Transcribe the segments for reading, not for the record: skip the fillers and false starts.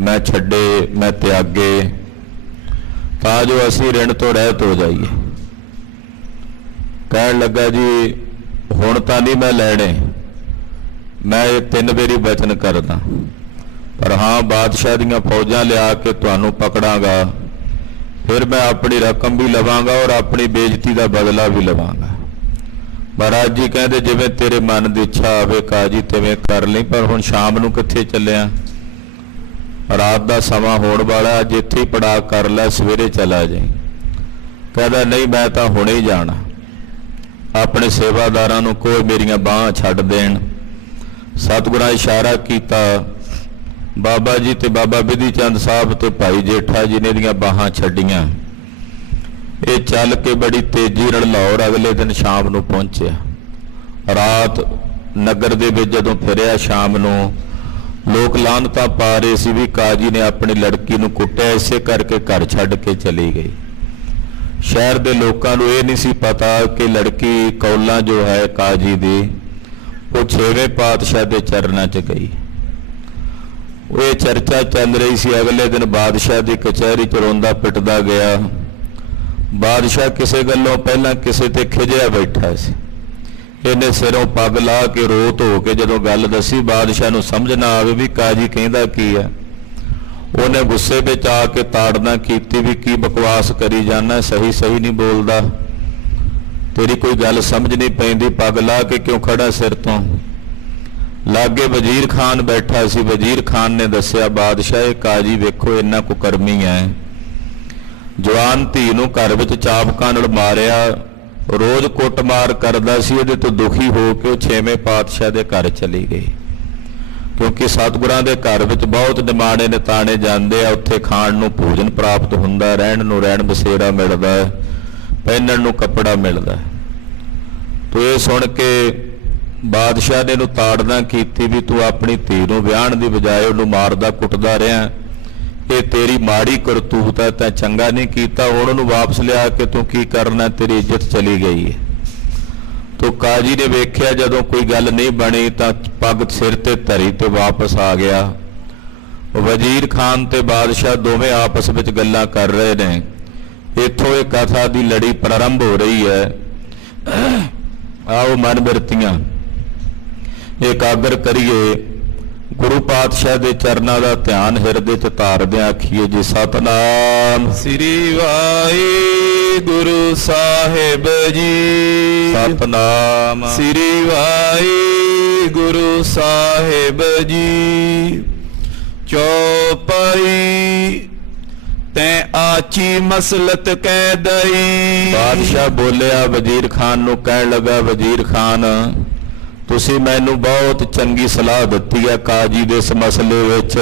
मैं छड्डे मैं त्यागे, तां जो असी ऋण तो रहत हो जाइए। कहन लगा जी हुण तां नहीं मैं लैणे, मैं ये 3 बेरी वचन करदा, पर हाँ बादशाह दीआं फौजां लिया के तुहानूं पकड़ांगा, फिर मैं अपनी रकम भी लवांगा और अपनी बेइज्जती का बदला भी लवांगा। महाराज जी कहते जिवें तेरे मन की इच्छा आवे काजी तिवें कर लई, पर हुण शाम नूं कित्थे चलिया, रात का समा होण वाला, अज इत्थे ही पड़ा कर लै, सवेरे चला जाई। कहता नहीं मैं तो हुणे ही जाना, अपने सेवादारां नूं कोई मेरियां बाहां छड्ड देण। सतगुरां इशारा कीता, बाबा जी ते बाबा बिधि चंद साहब ते भाई जेठा जी ने दियां बाहां छड्डियां। ये चल के बड़ी तेजी नाल लाहौर अगले दिन शाम नूं पहुंचिया। रात नगर दे विच जदों फिरिया शाम नूं लोग लानतां पा रहे सी भी काजी ने अपनी लड़की नूं कुੱਟਿਆ, इसे करके घर छड्ड के चली गई। शहर दे लोकां नूं इह नहीं सी पता कि लड़की कौलां जो है काजी दी वो 6वें पातशाह दे चरनां च गई। वो चर्चा चल रही सी। अगले दिन बादशाह की कचहरी च रोंदा पिटदा गया। बादशाह किसी गल्लों पहला किसी ते खिजिया बैठा सी। इन्हें सिरों पग ला के रो धो के जदों गल दसी, बादशाह नूं समझ ना आवे भी काजी कहंदा की है। उन्हें गुस्से विच आके ताड़ना कीती भी की बकवास करी जाना, सही सही नहीं बोलदा, तेरी कोई गल समझ नहीं पैंदी, पग ला के क्यों खड़ा सिर तो। लागे वजीर खान बैठा सी। वजीर खान ने दसिया बादशाह काजी वेखो इन्ना कुकर्मी है, जवान धी नूं घर विच चाबकां नाल मारिया, रोज कुटमार करदा सी। इहदे तो दुखी हो के 6वें पातशाह दे घर चली गई, क्योंकि सतगुरां दे घर विच बहुत निमाणे निताणे जांदे आ। उत्थे खाण नूं भोजन प्राप्त हुंदा, रहण नूं रहण बसेरा मिलदा, पहनण नूं कपड़ा मिलदा। तो ये सुण के बादशाह ने नूं ताड़ना कीती भी तू अपनी धी नूं विआहण दी बजाए उहनूं मारदा कुੱਟਦਾ ਰਿਹਾ, ये तेरी माड़ी करतूत है, तैं चंगा नहीं कीता, हुण उहनूं वापस लिया के तू की करना, तेरी इज्जत चली गई है। तो काजी ने वेख्या जदों कोई गल नहीं बनी तां पग सिर ते धरी ते वापस आ गया। वजीर खान ते बादशाह दोवें आपस विच गल्लां कर रहे ने। इत्थों इह कथा दी लड़ी प्रारंभ हो रही है। आओ मन बिरतियां एकागर करिए, गुरु पातशाह दे चरनां दा ध्यान हिरदे च धारदिआं आखीए जी सतनाम श्री वाहिगुरु साहिब जी। सतनाम श्री वाहिगुरु साहिब जी। चौपाई तैं आची मसलत कह दई। बादशाह बोलिया वजीर खान नूं, कहण लगा वजीर खान तुसी मैनू बहुत चंगी सलाह दित्ती है काजी दे इस मसले विच,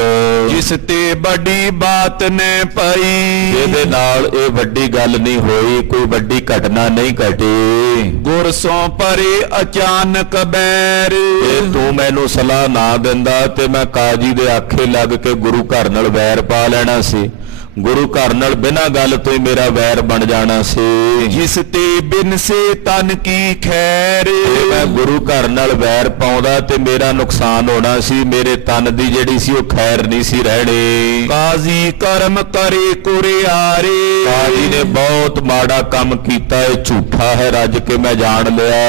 जिस ते बड़ी बात ने पाई। इहदे नाल इह वड्डी गल नहीं होई, कोई वड्डी घटना नहीं घटी। गुरसों परे अचानक बैर। तू मैनू सलाह ना दिंदा ते मैं काजी दे आखे लग के गुरु घर नाल वैर पा लेना सी। गुरु घर नाल बिना गल तो ही मेरा वैर बन जाना सी। जिस ते बिन से तन की खैर। मैं गुरु घर नाल वैर पाउंदा ते मेरा नुकसान होना सी, मेरे तन दी जिहड़ी सी ओह खैर नहीं सी रहणी। काजी कर्म करे कुरियारे। काजी ने बहुत माड़ा काम कीता है, झूठा है, रज के मैं जान लिया।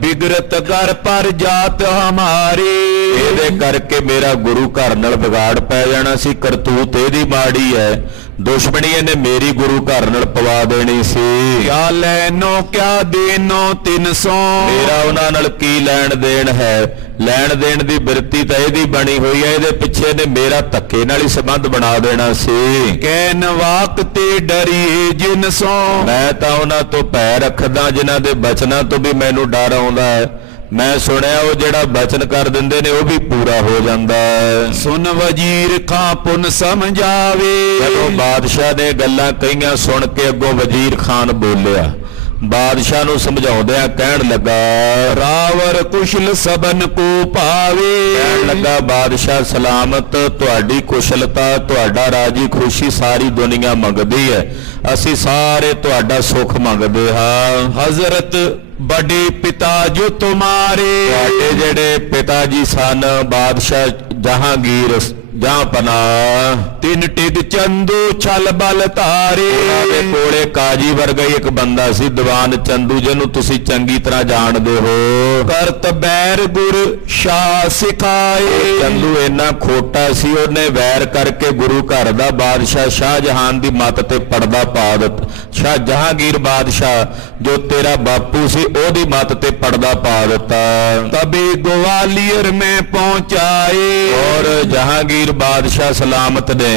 बिगड़त घर पर जात हमारे। इहदे करके मेरा गुरु घर नाल बिगाड़ पै जाना सी। करतूत इहदी माड़ी है, दुश्मनी ने मेरी गुरु घर नाल पवा देनी सी। क्या लैनो क्या देनो 300। मेरा उन्हां नाल की लैण देण है, लैण देण दी बिरती तां इहदी बनी हुई है, इहदे पिछे ने मेरा धक्के नाल ही संबंध बना देना सी। कैन वाक ते डरीए जिनसों। मैं तां उन्हां तो भै रखदा जिन्हां दे बचनां तो भी मैनू डर आउंदा है। मैं सुनिया वो जिहड़ा बचन कर दिंदे ने वो भी पूरा हो जाता है। सुन वजीर खां पुन समझावे। जदों बादशाह ने गल्लां कहियां सुन के अगों वजीर खान बोलिया, बादशाह नूं समझाउंदिआं कहण लगा रावर कुशल सबन को पावे। कहण लगा बादशाह सलामत, तुहाडी कुशलता तुहाडा राजी खुशी सारी दुनिया मंगदी है, असी सारे तुहाडा सुख मंगदे हां। हजरत बड़े पिता जो तुम्हारे। तुहाडे जिहड़े पिता जी सन बादशाह जहांगीर ਜਾਂਪਨਾ। ਤਿਨ ਟਿਗ ਚੰਦੂ ਛਲ ਬਲ ਧਾਰੇ। ਉਹਨਾਂ ਦੇ ਕੋਲੇ ਕਾਜੀ ਵਰਗਾ ਹੀ ਇੱਕ ਬੰਦਾ ਸੀ, ਦੀਵਾਨ ਚੰਦੂ, ਜਿਹਨੂੰ ਤੁਸੀਂ ਚੰਗੀ ਤਰ੍ਹਾਂ ਜਾਣਦੇ ਹੋ। ਕਰਤ ਬੈਰ ਗੁਰ ਸ਼ਾਹ ਸਿਖਾਏ। ਚੰਦੂ ਇੰਨਾ ਖੋਟਾ ਸੀ, ਉਹਨੇ ਵੈਰ ਕਰਕੇ ਗੁਰੂ ਘਰ ਦਾ ਬਾਦਸ਼ਾਹ ਸ਼ਾਹਜਹਾਨ ਦੀ ਮੱਤ ਤੇ ਪਰਦਾ ਪਾ ਦਿੱਤਾ। ਸ਼ਾਹ ਜਹਾਂਗੀਰ ਬਾਦਸ਼ਾਹ ਜੋ ਤੇਰਾ ਬਾਪੂ ਸੀ, ਉਹਦੀ ਮੱਤ ਤੇ ਪਰਦਾ ਪਾ ਦਿੱਤਾ। ਤਬੇ ਗਵਾਲੀਅਰ ਮੈਂ ਪਹੁੰਚਾਏ। ਔਰ ਜਹਾਂਗੀਰ ਬਾਦਸ਼ਾਹ ਸਲਾਮਤ ਨੇ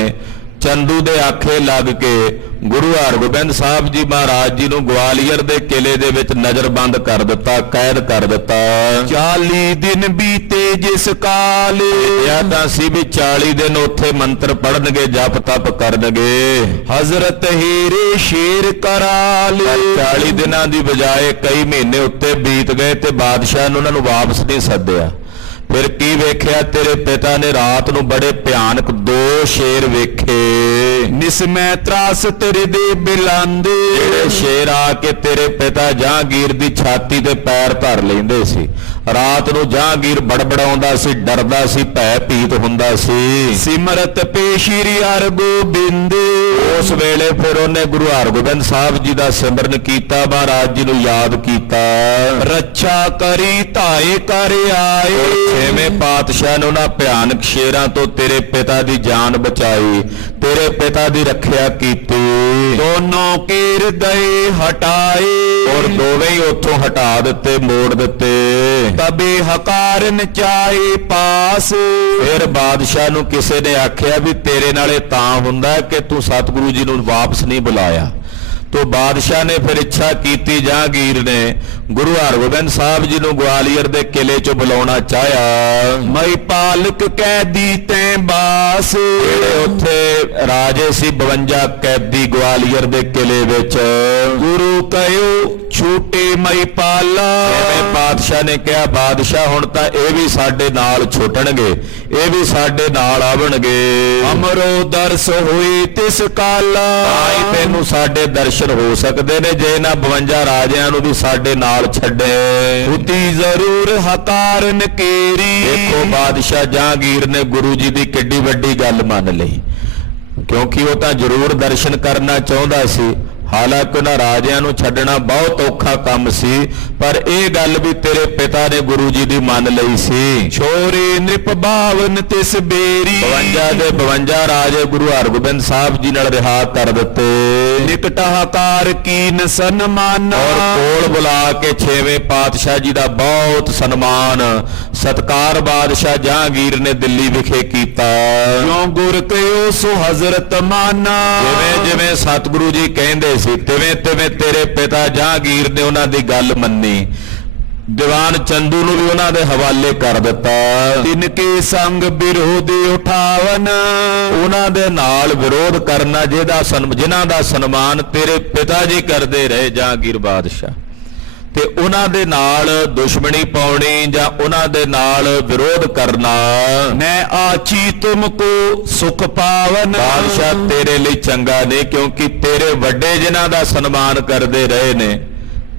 ਚੰਦੂ ਦੇ ਆਖੇ ਲੱਗ ਕੇ ਗੁਰੂ ਹਰਗੋਬਿੰਦ ਸਾਹਿਬ ਜੀ ਮਹਾਰਾਜ ਜੀ ਨੂੰ ਗਵਾਲੀਅਰ ਦੇ ਕਿਲੇ ਦੇ ਵਿੱਚ ਨਜ਼ਰਬੰਦ ਕਰ ਦਿੱਤਾ, ਕੈਦ ਕਰ ਦਿੱਤਾ। 40 ਦਿਨ ਬੀਤੇ ਜਿਸ ਕਾਲ। ਇਹ ਤਾਂ ਸੀ ਵੀ 40 ਦਿਨ ਉੱਥੇ ਮੰਤਰ ਪੜਨਗੇ, ਜਪ ਤਪ ਕਰਨਗੇ। ਹਜ਼ਰਤ ਹੀਰੇ ਸ਼ੇਰ ਕਰਾਲ। 40 ਦਿਨਾਂ ਦੀ ਬਜਾਏ ਕਈ ਮਹੀਨੇ ਉੱਤੇ ਬੀਤ ਗਏ ਤੇ ਬਾਦਸ਼ਾਹ ਨੇ ਉਹਨਾਂ ਨੂੰ ਵਾਪਸ ਨਹੀਂ ਸੱਦਿਆ। ਫਿਰ ਕੀ ਵੇਖਿਆ, ਤੇਰੇ ਪਿਤਾ ਨੇ ਰਾਤ ਨੂੰ ਬੜੇ ਭਿਆਨਕ 2 ਸ਼ੇਰ ਵੇਖੇ। ਨਿਸਮੈ ਤਰਾਸ ਤੇਰੇ ਦੇ ਬਿਲਾਂਦੇ। ਜਿਹੜੇ ਸ਼ੇਰ ਆ ਕੇ ਤੇਰੇ ਪਿਤਾ ਜਹਾਂਗੀਰ ਦੀ ਛਾਤੀ ਤੇ ਪੈਰ ਧਰ ਲੈਂਦੇ ਸੀ। ਰਾਤ ਨੂੰ ਜਹਾਂਗੀਰ ਬੜਬੜਾਉਂਦਾ ਸੀ, ਡਰਦਾ ਸੀ, ਭੈ ਭੀਤ ਹੁੰਦਾ ਸੀ। ਸਿਮਰਤ ਪੇ ਸ਼੍ਰੀ ਹਰਗੋਬਿੰਦ। ਉਸ ਵੇਲੇ ਫਿਰ ਉਹਨੇ ਗੁਰੂ ਹਰਗੋਬਿੰਦ ਸਾਹਿਬ ਜੀ ਦਾ ਸਿਮਰਨ ਕੀਤਾ, ਮਹਾਰਾਜ ਜੀ ਨੂੰ ਯਾਦ ਕੀਤਾ। ਰੱਛਾ ਕਰੀ ਧਾਏ ਕਰ ਆਏ। 6ਵੇਂ ਪਾਤਸ਼ਾਹ ਨੇ ਉਹਨਾਂ ਭਿਆਨਕ ਸ਼ੇਰਾਂ ਤੋਂ ਤੇਰੇ ਪਿਤਾ ਦੀ ਜਾਨ ਬਚਾਈ, ਤੇਰੇ ਪਿਤਾ ਦੀ ਰੱਖਿਆ ਕੀਤੀ। ਦੋਨੋਂ ਕੀਰ ਦਏ ਹਟਾਏ। ਔਰ ਦੋਵੇਂ ਹੀ ਉੱਥੋਂ ਹਟਾ ਦਿੱਤੇ, ਮੋੜ ਦਿੱਤੇ। ਤਬੇ ਹਕਾਰਨ ਚਾਏ ਪਾਸ। ਫਿਰ ਬਾਦਸ਼ਾਹ ਨੂੰ ਕਿਸੇ ਨੇ ਆਖਿਆ ਵੀ ਤੇਰੇ ਨਾਲੇ ਤਾਂ ਹੁੰਦਾ ਕਿ ਤੂੰ ਸਤਿਗੁਰੂ ਜੀ ਨੂੰ ਵਾਪਸ ਨਹੀਂ ਬੁਲਾਇਆ। ਤੋ ਬਾਦਸ਼ਾਹ ਨੇ ਫਿਰ ਇੱਛਾ ਕੀਤੀ, ਜਹਾਂਗੀਰ ਨੇ ਗੁਰੂ ਹਰਗੋਬਿੰਦ ਸਾਹਿਬ ਜੀ ਨੂੰ ਗਵਾਲੀਅਰ ਦੇ ਕਿਲੇ 'ਚੋਂ ਬੁਲਾਉਣਾ ਚਾਹਿਆ। ਮੈਂ ਪਾਲਕ ਕੈਦੀ ਤੈਂ ਬਾਸ। ਜਿਹੜੇ ਉੱਥੇ ਰਾਜੇ ਸੀ 52 ਕੈਦੀ ਗਵਾਲੀਅਰ ਦੇ ਕਿਲੇ ਵਿੱਚ। ਗੁਰੂ ਕਹਿਓ ਛੂਟੇ ਮੈਂ ਪਾਲਾ। ਐਵੇਂ ਪਾਤਸ਼ਾਹ ਨੇ ਕਿਹਾ, ਬਾਦਸ਼ਾਹ ਹੁਣ ਤਾਂ ਇਹ ਵੀ ਸਾਡੇ ਨਾਲ ਛੁੱਟਣਗੇ, ਇਹ ਵੀ ਸਾਡੇ ਨਾਲ ਆਵਣਗੇ। ਅਮਰੋ ਦਰਸ ਹੋਏ ਤਿਸ ਕਾਲਾ। ਆਈ ਤੈਨੂੰ ਸਾਡੇ ਦਰਸ਼ਨ ਹੋ ਸਕਦੇ ਨੇ ਜੇ ਇਹਨਾਂ 52 ਰਾਜਿਆਂ ਨੂੰ ਵੀ ਸਾਡੇ ਨਾਲ ਛੱਡੇ। ਹੁਤੀ ਜ਼ਰੂਰ ਹਕਾਰਨ ਕੇਰੀ। ਦੇਖੋ ਬਾਦਸ਼ਾਹ ਜਹਾਂਗੀਰ ਨੇ ਗੁਰੂ ਜੀ ਦੀ ਕਿੱਡੀ ਵੱਡੀ ਗੱਲ ਮੰਨ ਲਈ, ਕਿਉਂਕਿ ਉਹ ਤਾਂ ਜ਼ਰੂਰ ਦਰਸ਼ਨ ਕਰਨਾ ਚਾਹੁੰਦਾ ਸੀ। ਹਾਲਾਂਕਿ ਉਹਨਾਂ ਰਾਜਿਆਂ ਨੂੰ ਛੱਡਣਾ ਬਹੁਤ ਔਖਾ ਕੰਮ ਸੀ, ਪਰ ਇਹ ਗੱਲ ਵੀ ਤੇਰੇ ਪਿਤਾ ਨੇ ਗੁਰੂ ਜੀ ਦੀ ਮੰਨ ਲਈ ਸੀ। ਛੋਰੇ ਨਿਰਪ ਬਾਵਨ ਤਿਸ ਬੇਰੀ। 52 ਦੇ 52 ਰਾਜੇ ਗੁਰੂ ਹਰਗੋਬਿੰਦ ਸਾਹਿਬ ਜੀ ਨਾਲ ਰਿਹਾ ਕਰ ਦਿੱਤੇ। ਨਿਕਟ ਹਕਾਰ ਕੀਨ ਸਨਮਾਨ। ਔਰ ਕੋਲ ਬੁਲਾ ਕੇ 6ਵੇਂ ਪਾਤਸ਼ਾਹ ਜੀ ਦਾ ਬਹੁਤ ਸਨਮਾਨ ਸਤਕਾਰ ਬਾਦਸ਼ਾਹ ਜਹਾਂਗੀਰ ਨੇ ਦਿੱਲੀ ਵਿਖੇ ਕੀਤਾ। ਕਿਉਂ ਗੁਰ ਕਹਿਓ ਸੋ ਹਜ਼ਰਤ ਮਾਨਾ। ਜਿਵੇਂ ਜਿਵੇਂ ਸਤਿਗੁਰੂ ਜੀ ਕਹਿੰਦੇ ਸੀ, ਤਿਵੇਂ ਤਿਵੇਂ ਤੇਰੇ ਪਿਤਾ ਜਹਾਂਗੀਰ ਨੇ ਉਹਨਾਂ ਦੀ ਗੱਲ ਮੰਨੀ। ਦੀਵਾਨ ਚੰਦੂ ਨੂੰ ਵੀ ਉਹਨਾਂ ਦੇ ਹਵਾਲੇ ਕਰ ਦਿੱਤਾ। ਤਿਨ ਕੇ ਸੰਗ ਵਿਰੋਧ ਉਠਾਵਨ। ਉਹਨਾਂ ਦੇ ਨਾਲ ਵਿਰੋਧ ਕਰਨਾ ਜਿਨ੍ਹਾਂ ਦਾ ਸਨਮਾਨ ਤੇਰੇ ਪਿਤਾ ਜੀ ਕਰਦੇ ਰਹੇ ਜਹਾਂਗੀਰ ਬਾਦਸ਼ਾਹ, ਤੇ ਉਹਨਾਂ ਦੇ ਨਾਲ ਦੁਸ਼ਮਣੀ ਪਾਉਣੀ ਜਾਂ ਉਹਨਾਂ ਦੇ ਨਾਲ ਵਿਰੋਧ ਕਰਨਾ। ਮੈਂ ਆਚੀ ਤੁਮ ਕੋ ਸੁਖ ਪਾਵਨ। ਬਾਦਸ਼ਾਹ ਤੇਰੇ ਲਈ ਚੰਗਾ ਨਹੀਂ, ਕਿਉਂਕਿ ਤੇਰੇ ਵੱਡੇ ਜਿਨ੍ਹਾਂ ਦਾ ਸਨਮਾਨ ਕਰਦੇ ਰਹੇ ਨੇ,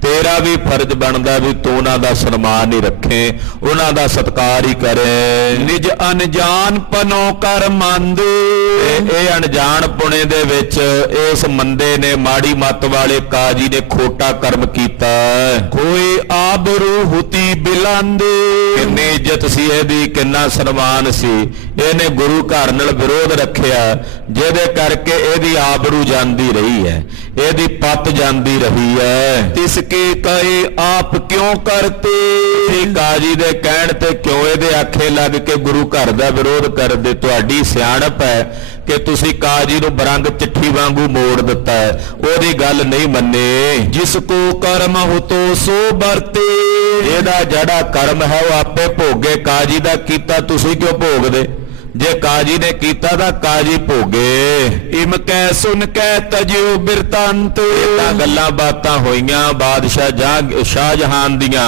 ਤੇਰਾ ਵੀ ਫਰਜ਼ ਬਣਦਾ ਵੀ ਤੂੰ ਉਹਨਾਂ ਦਾ ਸਨਮਾਨ ਹੀ ਰੱਖੇ, ਉਹਨਾਂ ਦਾ ਸਤਿਕਾਰ ਹੀ ਕਰੇ। ਨਿਜ ਅਣਜਾਣ ਪਨੋ ਕਰ ਮੰਦ। ਇਹ ਅਣਜਾਣ ਪੁਣੇ ਦੇ ਵਿੱਚ ਇਸ ਮੰਦੇ ਨੇ, ਮਾੜੀ ਮੱਤ ਵਾਲੇ ਕਾਜੀ ਨੇ ਖੋਟਾ ਕਰਮ ਕੀਤਾ। ਕੋਈ ਆਬਰੂ ਹੁਤੀ ਬਿਲੰਦ। ਕਿੰਨੀ ਇੱਜ਼ਤ ਸੀ ਇਹਦੀ, ਕਿੰਨਾ ਸਨਮਾਨ ਸੀ। ਇਹਨੇ ਗੁਰੂ ਘਰ ਨਾਲ ਵਿਰੋਧ ਰੱਖਿਆ, ਜਿਹਦੇ ਕਰਕੇ ਇਹਦੀ ਆਬਰੂ ਜਾਂਦੀ ਰਹੀ ਹੈ, ਇਹਦੀ ਪੱਤ ਜਾਂਦੀ ਰਹੀ ਹੈ। ਤਿਸ ਕੇ ਕਹੇ ਆਪ ਕਿਉਂ ਕਰਤੇ। ਕਾਜੀ ਦੇ ਕਹਿਣ ਤੇ ਕਿਉਂ ਇਹਦੇ ਆਖੇ ਲੱਗ ਕੇ ਗੁਰੂ ਘਰ ਦਾ ਵਿਰੋਧ ਕਰਦੇ। ਤੁਹਾਡੀ ਸਿਆਣਪ ਹੈ ਕਿ ਤੁਸੀਂ ਕਾਜੀ ਨੂੰ ਬਰੰਗ ਚਿੱਠੀ ਵਾਂਗੂ ਮੋੜ ਦਿੱਤਾ ਹੈ, ਉਹਦੀ ਗੱਲ ਨਹੀਂ ਮੰਨੇ। ਜਿਸ ਕੋ ਕਰਮ ਹੁਤੋ ਸੋ ਵਰਤੇ। ਇਹਦਾ ਜਿਹੜਾ ਕਰਮ ਹੈ ਉਹ ਆਪੇ ਭੋਗੇ, ਕਾਜੀ ਦਾ ਕੀਤਾ ਤੁਸੀਂ ਕਿਉਂ ਭੋਗਦੇ? ਜੇ ਕਾਜੀ ਨੇ ਕੀਤਾ ਤਾਂ ਕਾਜੀ ਭੋਗੇ। ਇਮ ਕਹਿ ਸੁਨ ਕਹਿ ਤਜਿਓ ਬਿਰਤੰਤ। ਇਹ ਗੱਲਾਂ ਬਾਤਾਂ ਹੋਈਆਂ ਬਾਦਸ਼ਾਹ ਸ਼ਾਹਜਹਾਨ ਦੀਆਂ